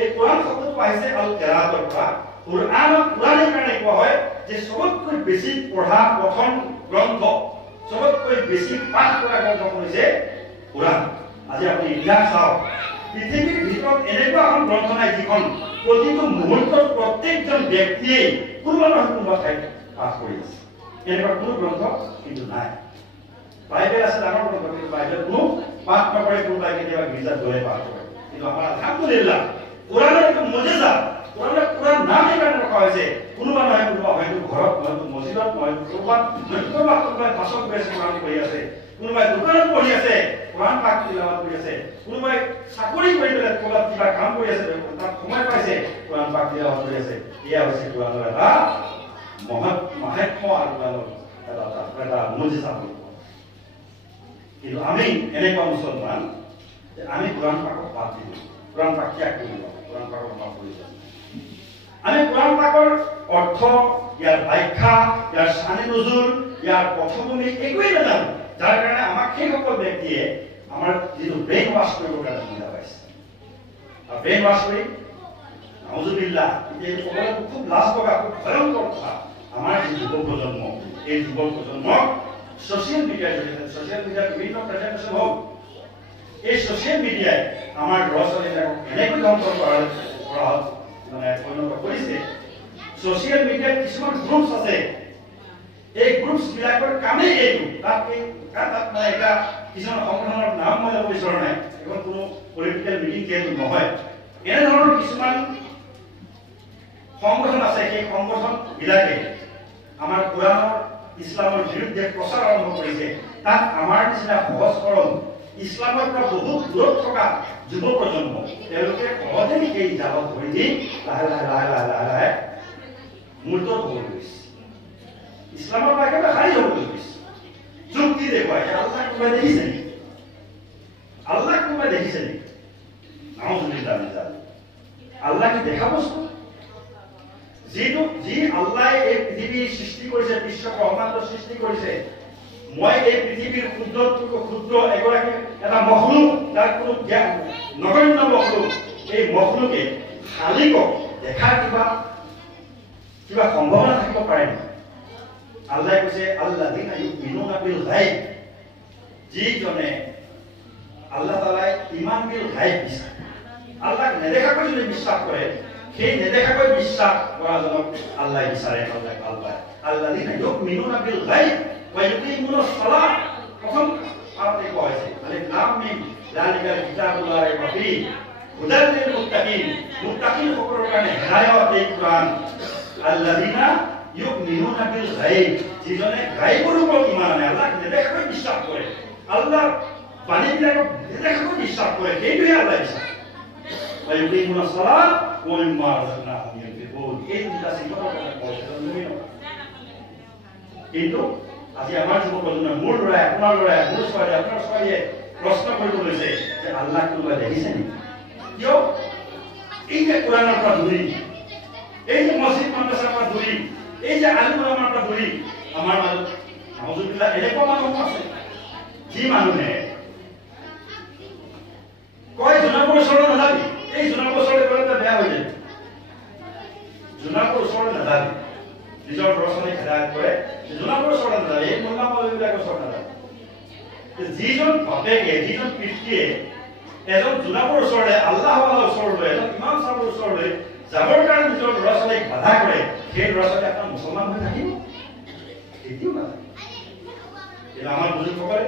এই কোৰাণ শব্দটো আহিছে আল-কিৰাআতৰ পৰা। কোৰাণক কোৰাণেৰ কাৰণে কোৱা হয় যে সবতকৈ বেছি পঢ়া প্ৰথম গ্ৰন্থ, সবতকৈ বেছি পাঠ কৰা গ্ৰন্থ হৈছে কোৰাণ। আজি আপুনি ইতিহাস চাওক, পৃথিৱীৰ ভিতৰত এনেকুৱা এখন গ্ৰন্থ নাই যিখন প্ৰতিটো মুহূৰ্তত প্ৰত্যেকজন ব্যক্তিয়ে কোনোবা নহয় কোনোবা ঠাইত পাঠ কৰি আছে। এনেকুৱা কোনো গ্ৰন্থ কিন্তু নাই। বাইবেল আছে ডাঙৰ গ্ৰন্থ, কিন্তু বাইবেল কোনো পাঠ নকৰে, কোনোবাই কেতিয়াবা গীৰ্জাত গৈ পাঠ কৰে। কিন্তু আমাৰ আলহামদুলিল্লাহ কোৰাণৰ এইটো মজেজা। কোৰাণ নাম এইকাৰণে ৰখা হৈছে, কোনোবা নহয় কোনোবা হয়তো ঘৰত, হয়তো মছজিদত, হয়তো কোনোবাই বাছত গৈ আছে কোৰাণ পঢ়ি আছে, কোনোবাই দোকানত পঢ়ি আছে কোৰাণ পাঠ তিলাৱাত কৰি আছে, কোনোবাই চাকৰি কৰি পেলাই ক'ৰবাত কিবা কাম কৰি আছে তাত সময় পাইছে কোৰাণ পাঠ তিলাৱাত কৰি আছে। এয়া হৈছে কোৰাণৰ এটা মাহাত্ম্য আৰু এটা মজেজা। কিন্তু আমি এনেকুৱা মুছলমান যে আমি কোৰাণ পাঠক বাদ দিলোঁ, কোৰাণ পাঠ ত্যাগ কৰিলোঁ, কোৰাণ পাঠক পাঠ কৰিলোঁ। আমি কোৰাণ পাকৰ অৰ্থ, ইয়াৰ ব্যাখ্যা, ইয়াৰ শানে নুজুল, ইয়াৰ পথভূমি একোৱেই নাজানো, যাৰ কাৰণে আমাক সেইসকল ব্যক্তিয়ে আমাৰ যিটো ব্ৰেইন ৱাছ কৰিবৰ কাৰণে সুবিধা পাইছে। আৰু ব্ৰেইন ৱাছ কৰি নাউজুবিল্লাহ, এইটো ক'বলৈ খুব লাজ লগা, খুব ভয়ংকৰ কথা। আমাৰ যি যুৱ প্ৰজন্ম, এই যুৱ প্ৰজন্মক ছ'চিয়েল মিডিয়াৰ জৰিয়তে, ছ'চিয়েল মিডিয়াৰ বিভিন্ন প্ৰেজেণ্টেশ্যন হওক, এই ছ'চিয়েল মিডিয়াই আমাৰ ল'ৰা ছোৱালীবিলাকক এনেকৈ ধ্বংস কৰা মানে পৰিণত কৰিছে। ছ'চিয়েল মিডিয়াত কিছুমান গ্ৰুপছ আছে, এই গ্ৰুপছ বিলাকৰ কামেই এইটো। তাত মানে এটা কিছুমান সংগঠনৰ নাম মই ল'ব বিচৰা নাই, এখন কোনো পলিটিকেল মিটিং যিহেতু নহয়। এনেধৰণৰ কিছুমান সংগঠন আছে, সেই সংগঠন বিলাকে আমাৰ কোৰাণৰ ইছলামৰ বিৰুদ্ধে প্ৰচাৰ আৰম্ভ কৰিছে। তাত আমাৰ নিচিনা সহজ সৰল ইছলামৰ পৰা বহুত দূৰত থকা যুৱ প্ৰজন্ম, তেওঁলোকে সহজেই সেই জালত ভৰি দি লাহে লাহে লাহে লাহে লাহে লাহে মূৰ্ত হবলৈ গৈছে। ইছলামৰ পৰা একেবাৰে হাৰি হবলৈ গৈছে। যুক্তি দেখুৱাই আল্লাহ কোনোবাই দেখিছে নেকি? আল্লাহ কোনোবাই দেখিছে নেকি? নাউজুবিল্লাহ মিন যালিক। আল্লাহ কি দেখা বস্তু? যি আল্লাহ এই পৃথিৱীৰ সৃষ্টি কৰিছে, বিশ্ব ব্ৰহ্মাণ্ড সৃষ্টি কৰিছে, মই এই পৃথিৱীৰ ক্ষুদ্ৰ এগৰাকী এটা মখলুক, তাৰ কোনো জ্ঞান নগণ্য মখলুক, এই মখলুকে খালিকক দেখাৰ কিবা সম্ভাৱনা থাকিব পাৰে নেকি? আল্লাহ কৈছে আল্লাযীনা ইউমিনুনা বিল গায়ব, যিজনে আল্লাহ তাআলাই ঈমান বিল গায়ব বিচাৰে, আল্লাহক নেদেখাকৈ যদি বিশ্বাস কৰে, সেই নেদেখাকৈ বিশ্বাস কৰাজনক আল্লাহ বিচাৰে, আল্লাহ ভাল পায়। আল্লাযীনা ইউমিনুনা বিল গায়ব ওয়া ইউকিমুনাস সালাহ, প্ৰথম পাঠে কোৱা হৈছে আলিফ লাম মিম যালিকাল কিতাবুল লা ৰাইবা ফীহ হুদাল লিল মুত্তাকিন, মুত্তাকিন সকলৰ কাৰণে হেদায়ত এই কোৰাণ। আল্লাযীনা ইউমিনুনা বিল গায়ব, যিজনে গায়বৰ ওপৰত ঈমান আনে, আল্লাহক নেদেখাকৈ বিশ্বাস কৰে, আল্লাহৰ বাণীবিলাকক নেদেখাকৈ বিশ্বাস কৰে, সেইটোহে আল্লাহ বিচাৰে। ওয়া ইউকিমুনাস সালাহ ওয়া মিম্মা ৰাযাকনাহুম ইউনফিকুন, এই দুটা সিফাতৰ কাৰণে কৈছে। কিন্তু আজি আমাৰ যুৱ প্ৰজন্ম, মোৰ ল'ৰাই, আপোনাৰ ল'ৰাই, মোৰ ছোৱালী, আপোনাৰ ছোৱালীয়ে প্ৰশ্ন কৰিব লৈছে যে আল্লাহ কোনোবাই দেখিছে নেকি? কিয়? এই যে কোৰাণৰ পৰা দূৰি, এই যে মছজিদ মাদ্ৰাছাৰ পৰা দূৰি, এই যে আলিম ওলামাৰ পৰা দূৰি, আমাৰ মাজত নাউজুবিল্লাহ এনেকুৱা মানুহ আছে যি মানুহে কয় জোনাকৰ ওচৰলৈ নাযাবি, এই জোনাকৰ ওচৰলৈ গ'লে বেয়া হৈ যায়, জোনাকৰ ওচৰলৈ নাযাবি, নিজৰ ল'ৰা ছোৱালীক হেদায়ত কৰে, জোনাকৰ ওচৰলৈ নাযাবি, এই মোল্লা মৌলবীবিলাকৰ ওচৰত নাযাবি। যিজন বাপেকে, যিজন পিতৃয়ে এজন জোনাকৰ ওচৰলৈ, আল্লাহৱালাৰ ওচৰলৈ, এজন ইমাম চাহাবৰ ওচৰলৈ যাবৰ কাৰণে নিজৰ ল'ৰা ছোৱালীক বাধা কৰে, সেই ল'ৰা ছোৱালী আপোনাৰ মুছলমান হৈ থাকিব? কেতিয়াও নাথাকে। কিন্তু আমাৰ বুজুৰ্গসকলে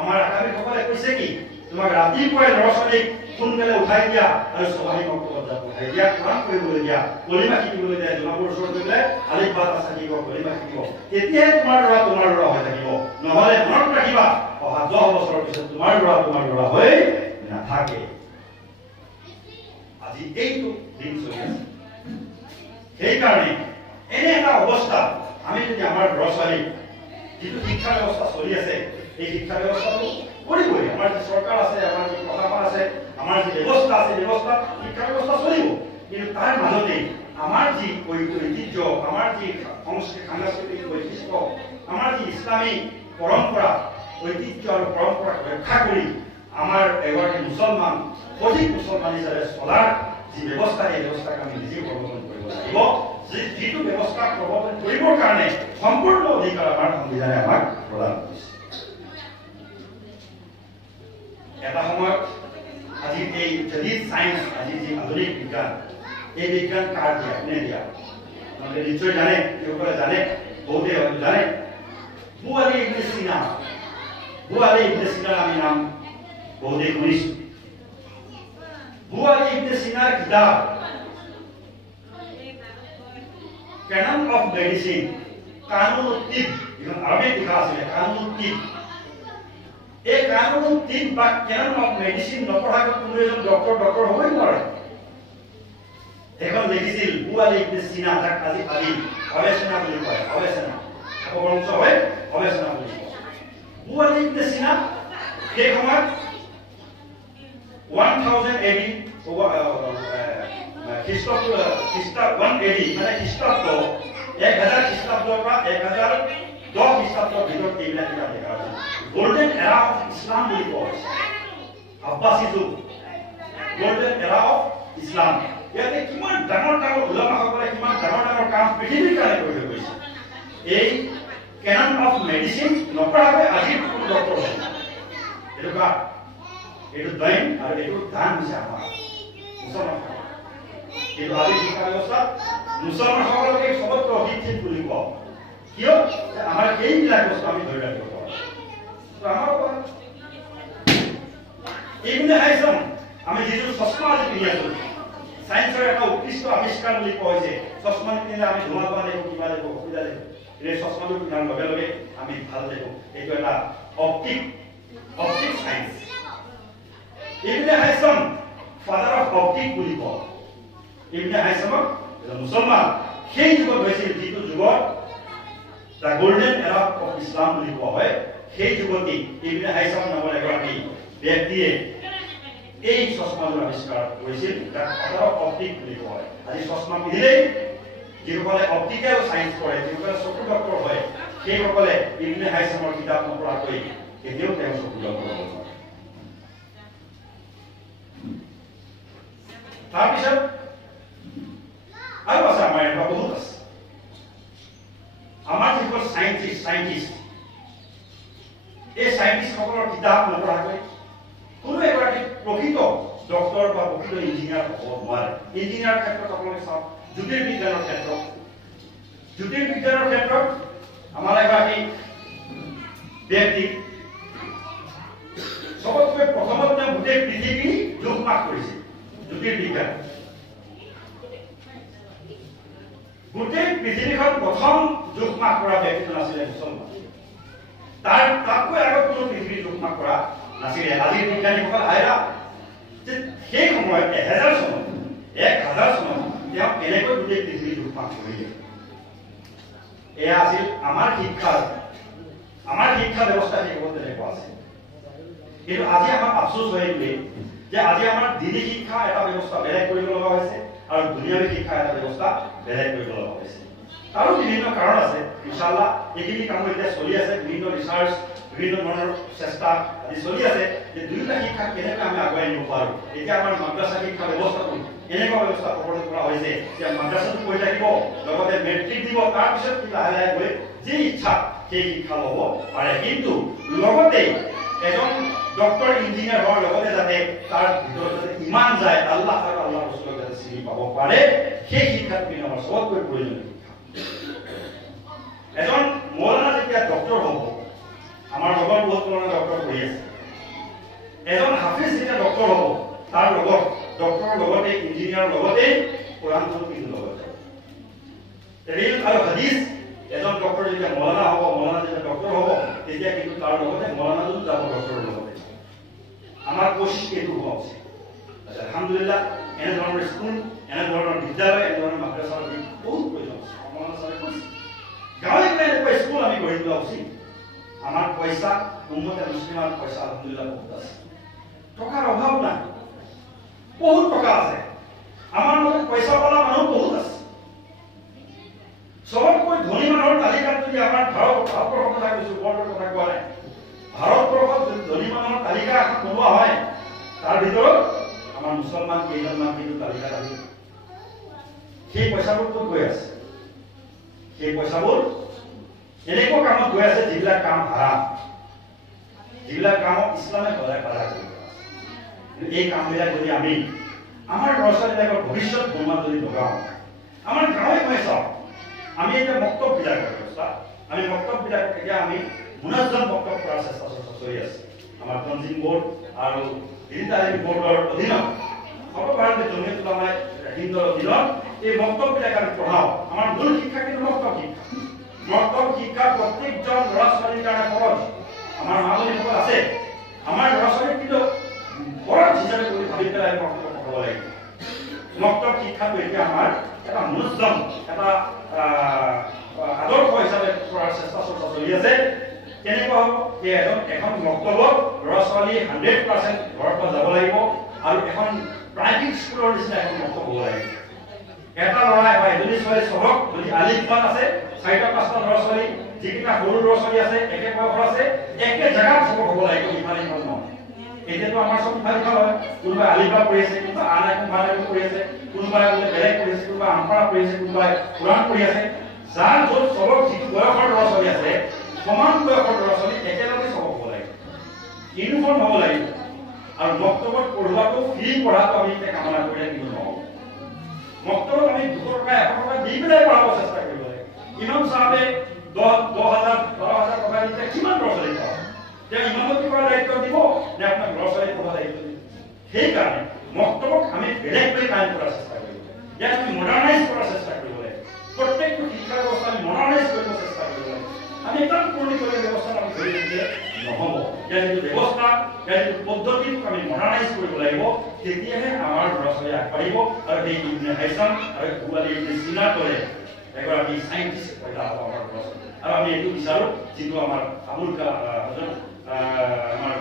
আমাৰ আকামীসকলে কৈছে কি তোমাক ৰাতিপুৱাই ল'ৰা ছোৱালীক সোনকালে উঠাই দিয়া আৰু চবাহী মক্তবত উঠাই দিয়া, কোৰাণ পঢ়িবলৈ দিয়া, কলিমা শিকিবলৈ দিয়া, জনাবৰ ওচৰত গৈ পেলাই আলিফ বা তা শিকিব, কলিমা শিকিব, তেতিয়াহে তোমাৰ ল'ৰা হৈ থাকিব। নহ'লে মনত ৰাখিবা অহা 10 বছৰৰ পিছত তোমাৰ ল'ৰা হৈ নাথাকে। আজি এইটো দিন চলি আছে। সেইকাৰণে এনে এটা অৱস্থা আমি যদি আমাৰ ল'ৰা ছোৱালী যিটো শিক্ষা ব্যৱস্থা চলি আছে এই শিক্ষা ব্যৱস্থাটো কৰিবই। আমাৰ যি চৰকাৰ আছে, আমাৰ যি প্ৰশাসন আছে, আমাৰ যি ব্যৱস্থা আছে, ব্যৱস্থা শিক্ষা ব্যৱস্থা চলিব। কিন্তু তাৰ মাজতে আমাৰ যি ঐতিহ্য, আমাৰ যি সাংস্কৃতিক বৈশিষ্ট্য, আমাৰ যি ইছলামী পৰম্পৰা, ঐতিহ্য আৰু পৰম্পৰাক ৰক্ষা কৰি আমাৰ এগৰাকী মুছলমান সঠিক মুছলমান হিচাপে চলাৰ যি ব্যৱস্থা, এই ব্যৱস্থাক আমি নিজেই প্ৰৱৰ্তন কৰিব লাগিব। যিটো ব্যৱস্থা প্ৰৱৰ্তন কৰিবৰ কাৰণে সম্পূৰ্ণ অধিকাৰ আমাৰ সংবিধানে আমাক প্ৰদান কৰিছে। এটা সময়ত আজি এই জদিদ সায়েন্স, আজি যি আধুনিক বিজ্ঞান, এই বিজ্ঞান কাৰ দিয়া, কোনে দিয়া? আপোনালোকে নিশ্চয় জানে, যিসকলে জানে, বহুতে হয়তো জানে। আবু আলী ইবনে সিনা, আবু আলী ইবনে সিনাৰ আমি নাম বহুতে শুনিছো। আবু আলী ইবনে সিনাৰ কিতাপ ক্যানন অফ মেডিসিন, কানুনুত তিব, এখন আরবিত লেখা আছে কানুনুত তিব। এই কানুনুত তিব বা ক্যানন অফ মেডিসিন নপঢ়াকৈ কোনো এজন ডক্টৰ হ'বই নোৱাৰে। এখন লিখিছিল আবু আলী ইবনে সিনা, যাক আজি অৱেচনা বুলি কয়, অৱেচনা অপভ্ৰংশ হয়, অৱেচনা বুলি কয়। আবু আলী ইবনে সিনা সেই সময়ত 1000 AD খ্ৰীষ্টাব্দ 1 AD মানে খ্ৰীষ্টাব্দ 1000 খ্ৰীষ্টাব্দৰ পৰা 1010 খ্ৰীষ্টাব্দৰ ভিতৰত এইবিলাক কিতাপ লেখা হৈছে। গোল্ডেন এৰা অফ ইছলাম বুলি কোৱা হৈছে। আব্বাসী যুগ, গোল্ডেন এৰা অফ ইছলাম। ইয়াতে কিমান ডাঙৰ উলামাসকলে কিমান ডাঙৰ কাম পৃথিৱীৰ কাৰণে কৰি গৈছে। এই ক্যানন অফ মেডিসিন নপঢ়াকৈ আজি কোনো ডক্টৰ হয়। এইটো দৈন আৰু এইটো ধান হৈছে আমাৰ মুছলমান। কিন্তু আজি শিক্ষা ব্যৱস্থাত মুছলমানসকলকে চবতকৈ অশিক্ষিত বুলি কওঁ। কিয়? আমাৰ এইবিলাক বস্তু আমি ধৰি ৰাখিব পাৰোঁ। ইবনে হাইছাম, আমি যিটো চশমা আজি পিন্ধি আছো, সায়েন্সৰ এটা উৎকৃষ্ট আৱিষ্কাৰ বুলি কয় যে চশমা পিন্ধিলে আমি ধোঁৱা দেখো, কিবা দেখো, অসুবিধা দেখো। এই চশমাটো পিন্ধাৰ লগে লগে আমি ভাল দেখো। এইটো এটা অপটিক সায়েন্স। ইবনে হাইছাম ফাদাৰ অফ অপটিক বুলি কয়। ইবনে হাইছামক মুছলমান সেই যুগত হৈছিল, যিটো যুগত দ্য গোল্ডেন এৰা অফ ইছলাম বুলি কোৱা হয়। সেই যুগতেই ইবনে হাইছাম নামৰ এগৰাকী ব্যক্তিয়ে এই চশমাযোৰ আৱিষ্কাৰ কৰিছিল, যাক ফাদাৰ অফ অপটিক বুলি কোৱা হয়। আজি চশমা পিন্ধিলেই যিসকলে অপটিকেল সায়েন্স কৰে, যিসকলে চকুৰ ডক্টৰ হয়, সেইসকলে ইবনে হাইছামৰ কিতাপ নপঢ়াকৈ কেতিয়াও তেওঁ চকুৰ ডক্টৰ হ'ব নোৱাৰে। তাৰপিছত আৰু আছে আমাৰ এনেকুৱা বহুত আছে। আমাৰ যিসকল সাইন্টিষ্ট এই সাইন্টিষ্টসকলৰ কিতাপ নপঢ়াকৈ কোনো এগৰাকী প্ৰকৃত ডক্টৰ বা প্ৰকৃত ইঞ্জিনিয়াৰ হ'ব নোৱাৰে। ইঞ্জিনিয়াৰ ক্ষেত্ৰত আপোনালোকে চাওক, জ্যোতিৰ্বিজ্ঞানৰ ক্ষেত্ৰত আমাৰ এগৰাকী ব্যক্তি চবতকৈ প্ৰথমত তেওঁ গোটেই পৃথিৱী জোখ-মাখ কৰিছিল। জ্যোতিৰ্বিজ্ঞান গোটেই পৃথিৱীখন প্ৰথম জোখ-মাখ কৰা ব্যক্তিজন আছিলে মুছলমান। তাতকৈ আগত কোনো পৃথিৱী জোখ-মাখ কৰা নাছিলে। আজিৰ বিজ্ঞানীসকল হাইৰা যে সেই সময়ত 1000 চনত তেওঁ কেনেকৈ গোটেই পৃথিৱী জোখ-মাখ কৰিলে। এয়া আছিল আমাৰ শিক্ষা ব্যৱস্থা সেই সময়ত তেনেকুৱা আছিল। কিন্তু আজি আমাৰ আফচোচ হয় যে আজি আমাৰ দিনী শিক্ষা এটা ব্যৱস্থা বেলেগ কৰিব লগা হৈছে আৰু দুনিয়াবী শিক্ষা এটা ব্যৱস্থা বেলেগ কৰিব লগা হৈছে। তাৰো বিভিন্ন কাৰণ আছে। ইনশাআল্লাহ এইখিনি কাম এতিয়া চলি আছে, বিভিন্ন ৰিচাৰ্চ, বিভিন্ন ধৰণৰ চেষ্টা আজি চলি আছে যে দুয়োটা শিক্ষা কেনেকৈ আমি আগুৱাই নিব পাৰোঁ। এতিয়া আমাৰ মাদ্ৰাছা শিক্ষা ব্যৱস্থাটো এনেকুৱা ব্যৱস্থা প্ৰৱৰ্তন কৰা হৈছে যে মাদ্ৰাছাটো পঢ়ি থাকিব, লগতে মেট্ৰিক দিব, তাৰপিছত লাহে লাহে গৈ যি ইচ্ছা সেই শিক্ষা ল'ব পাৰে। কিন্তু লগতে এজন ডক্টৰ ইঞ্জিনিয়াৰ হোৱাৰ লগতে যাতে তাৰ ভিতৰত যাতে ইমান যায়, আল্লাহ আৰু আল্লাহ ৰসুলক যাতে চিনি পাব পাৰে, সেই শিক্ষাটো কিন্তু আমাৰ চবতকৈ প্ৰয়োজনীয় শিক্ষা। এজন হ'ব তাৰ লগত ডক্টৰৰ লগতে ইঞ্জিনিয়াৰৰ লগতে কোৰাণটো কিন্তু লগত ৰিল আৰু হাদিছ এজন ডক্টৰ যেতিয়া মৌলানা হ'ব মৌলানা যেতিয়া ডক্টৰ হ'ব তেতিয়া কিন্তু তাৰ লগতে মৌলানাটো যাব ডক্টৰৰ লগতে আমাৰ কোচিছ এইটো হোৱা উচিত আলহামদুলিল্লাহ এনেধৰণৰ স্কুল এনেধৰণৰ বিদ্যালয় এনেধৰণৰ মাদ্ৰাছাৰ বহুত প্ৰয়োজন আছে মৌলানা চাহেবে কৈছে গাঁৱে গাঁৱে এনেকুৱা স্কুল আমি গঢ়ি তোলা উচিত আমাৰ পইচা উম্মতে মুছলিমৰ পইচা আলহামদুলিল্লাহ বহুত আছে টকাৰ অভাৱ নাই বহুত টকা আছে আমাৰ লগত পইচা পালা মানুহ বহুত আছে সবতকৈ ধনী মানুহৰ তালিকাত যদি আমাৰ ভাৰতবৰ্ষৰ কথা কৈছো বৰ্ডৰ কথা কোৱা নাই ভাৰতবৰ্ষত যদি ধনী মানুহৰ তালিকা এখন বনোৱা হয় তাৰ ভিতৰত আমাৰ মুছলমান কেইজনমান কিন্তু তালিকাত আহিব সেই পইচাবোৰ ক'ত গৈ আছে সেই পইচাবোৰ এনেকুৱা কামত গৈ আছে যিবিলাক কাম হাৰাম যিবিলাক কামত ইছলামে সদায় বাধা কৰি আছে এই কামবিলাক যদি আমি আমাৰ ল'ৰা ছোৱালীবিলাকৰ ভৱিষ্যত বনোৱাত যদি লগাওঁ আমাৰ গাঁৱে গাঁৱে চাওঁ আমি এতিয়া বক্তব্যবিলাকৰ ব্যৱস্থা আমি বক্তব্যবিলাক এতিয়া আমি মুনাজ্জম বক্তব্য কৰাৰ চেষ্টা চলি আছে আমাৰ তনজিম বোৰ্ড আৰু ইনতালিম বোৰ্ডৰ অধীনত সৰ্বভাৰতীয় জমিয়ত উলামা হিন্দৰ অধীনত এই বক্তব্যবিলাক আমি পঢ়াওঁ আমাৰ মূল শিক্ষা কিন্তু বক্তব্য শিক্ষা প্ৰত্যেকজন ল'ৰা ছোৱালীৰ কাৰণে সহজ আমাৰ মাজনীসকল আছে আমাৰ ল'ৰা ছোৱালীক কিন্তু খৰচ হিচাপে কৰি ভাবি পেলাই বক্তব্য পঢ়াব লাগিব বক্তব্য শিক্ষাটো এতিয়া আমাৰ এটা মুনাজ্জম এটা আদৰ্শ হিচাপে কৰাৰ চেষ্টা চলি আছে কেনেকুৱা হ'ব যে এখন বক্তব্যত ল'ৰা ছোৱালী 100% ঘৰৰ পৰা যাব লাগিব আৰু এখন প্ৰাইভেট স্কুলৰ নিচিনা এখন বক্তব্য হ'ব লাগিব এটা ল'ৰাই বা এজনী ছোৱালী চবক যদি আলিফবান আছে 4-5টা ল'ৰা ছোৱালী যিকেইটা সৰু ল'ৰা ছোৱালী আছে একে বয়সৰ আছে একে জেগাত চবক হ'ব লাগিব ইফালে ইফালে নহয় এতিয়াতো আমাৰ চব ইফাল ইফাল হয় কোনোবাই আলিফা পঢ়ি আছে কোনোবা আন এখন ভালেও পঢ়ি আছে কোনোবাই বোলে বেলেগ পঢ়ি আছে কোনোবাই আমপাৰা পঢ়ি আছে কোনোবাই কোৰাণ পঢ়ি আছে যাৰ য'ত চবক যিটো বয়সৰ ল'ৰা ছোৱালী আছে সমান বয়সৰ ল'ৰা ছোৱালী একেলগে চবক হ'ব লাগিব ইউনিফৰ্ম হ'ব লাগিব আৰু বক্তব্যত পঢ়োৱাটো ফ্ৰী পঢ়াটো আমি এতিয়া কামনা কৰিলে কিন্তু নহ'ব বক্তব্যত আমি 200 টকা 100 টকা দি পেলাই পঢ়াব চেষ্টা কৰিব লাগে ইমাম চাহাবে 10,000 টকা দিলে কিমান ল'ৰা ছোৱালী পাব তেওঁ ইমামতি কৰা দায়িত্ব দিব নে আপোনাক ল'ৰা ছোৱালী পঢ়া দায়িত্ব দিব সেইকাৰণে বক্তব্যক আমি বেলেগকৈ কাম কৰাৰ চেষ্টা কৰিব লাগে ইয়াক আমি মডাৰ্ণাইজ কৰাৰ চেষ্টা কৰিব লাগে প্ৰত্যেকটো শিক্ষা ব্যৱস্থা আমি মডাৰ্ণাইজ কৰিব চেষ্টা কৰিব লাগে আমি একদম পুৰণি কৰি ব্যৱস্থা আমি ধৰি থাকিলে নহ'ব ইয়াৰ যিটো ব্যৱস্থা ইয়াৰ যিটো পদ্ধতিক আমি মডাৰ্ণাইজ কৰিব লাগিব তেতিয়াহে আমাৰ ল'ৰা ছোৱালী আগবাঢ়িব আৰু সেই ইবনে হাইছাম আৰু হুৱালি ইবনে সিনাৰ দৰে এগৰাকী সাইণ্টিষ্ট পয়দা হ'ব আমাৰ ল'ৰা ছোৱালী আৰু আমি এইটো বিচাৰোঁ যিটো আমাৰ আবুল কালাম আমাৰ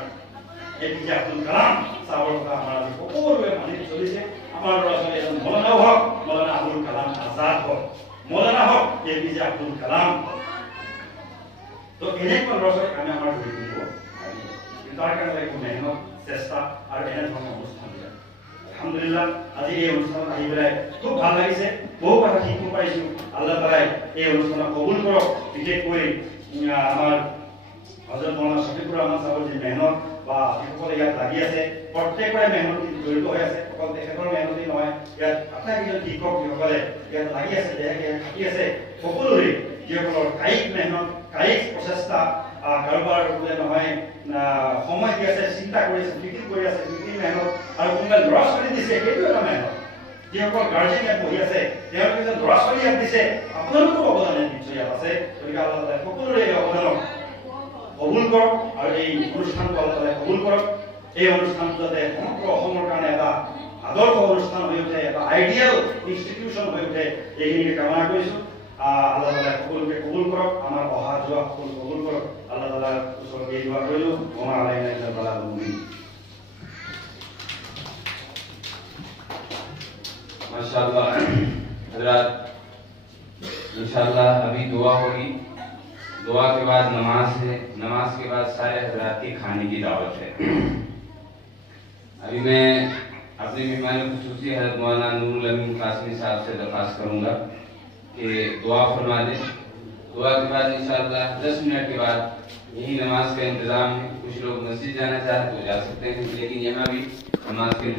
এপিজে আব্দুল কালাম চাহাবৰ কথা আমাৰ আজি সকলোৱে মানি চলিছে আমাৰ ল'ৰা ছোৱালী এজন মৌলানাও হওক মৌলানা আবুল কালাম আজাদ হওক মৌলানা হওক এপিজে আব্দুল কালাম তো এনেকুৱা ল'ৰা ছোৱালীক আমি আমাৰ ধৰি দিব কিন্তু তাৰ কাৰণে লাগিব মেহনত চেষ্টা আৰু এনেধৰণৰ অনুষ্ঠানবিলাক আলহামদুলিল্লাহ আজি এই অনুষ্ঠানত আহি পেলাই খুব ভাল লাগিছে বহু কথা শিকিব পাৰিছোঁ আল্লাহ তাআলাই এই অনুষ্ঠানক কবুল কৰক বিশেষকৈ আমাৰ হযৰত মৌলানা শফিকুৰ ৰহমান সাহেবৰ যি মেহনত বা যিসকলে ইয়াত লাগি আছে প্ৰত্যেকৰে মেহনত জড়িত হৈ আছে অকল তেখেতৰ মেহনতেই নহয় ইয়াত আটাইকেইজন শিক্ষক যিসকলে ইয়াত লাগি আছে দেহে থাকি আছে সকলোৰে যিসকলৰ কায়িক মেহনত কায়িক প্ৰচেষ্টা কাৰোবাৰ বোলে নহয় সময় দি আছে চিন্তা কৰি আছে ফিকিৰ কৰি আছে ফিকিৰ মেহনত আৰু কোনোবাই ল'ৰা ছোৱালী দিছে সেইটো এটা মেহনত যিসকল গাৰ্জেন ইয়াত বহি আছে তেওঁলোকে যে ল'ৰা ছোৱালী ইয়াত দিছে আপোনালোকৰ অৱদান নিশ্চয় ইয়াত আছে গতিকে আল্লাহ তাআলাই সকলোৰে এই অৱদানক কবুল কৰক আৰু এই অনুষ্ঠানটো আল্লাহ তাআলাই কবুল কৰক এই অনুষ্ঠানটো যাতে সমগ্ৰ অসমৰ কাৰণে এটা আদৰ্শ অনুষ্ঠান হৈ উঠে এটা আইডিয়েল ইনষ্টিটিউশ্যন হৈ উঠে এইখিনিকে কামনা কৰিছোঁ আল্লাহ তাআলাই সকলোকে কবুল কৰক আমাৰ অহা যোৱা সকলো কবুল কৰক আল্লাহ তাআলাৰ ওচৰত এই দোৱা কৰিলোঁ ওমা আলাইনা ইল্লাল বালাগুল মুবিন माशाअल्लाह हजरात इंशाअल्लाह अभी दुआ होगी दुआ के बाद नमाज है नमाज के बाद सारे हजरात के खाने की दावत है अभी मैं अपने मेहमान खुसूसी हजरत मौलाना नूरुल अमीन कासमी साहब से दरख्वास्त करूंगा कि दुआ फरमा दें दुआ के बाद इंशाअल्लाह 10 मिनट के बाद यही नमाज का इंतजाम है कुछ लोग मस्जिद जाना चाहे तो जा सकते हैं लेकिन यहाँ भी नमाज के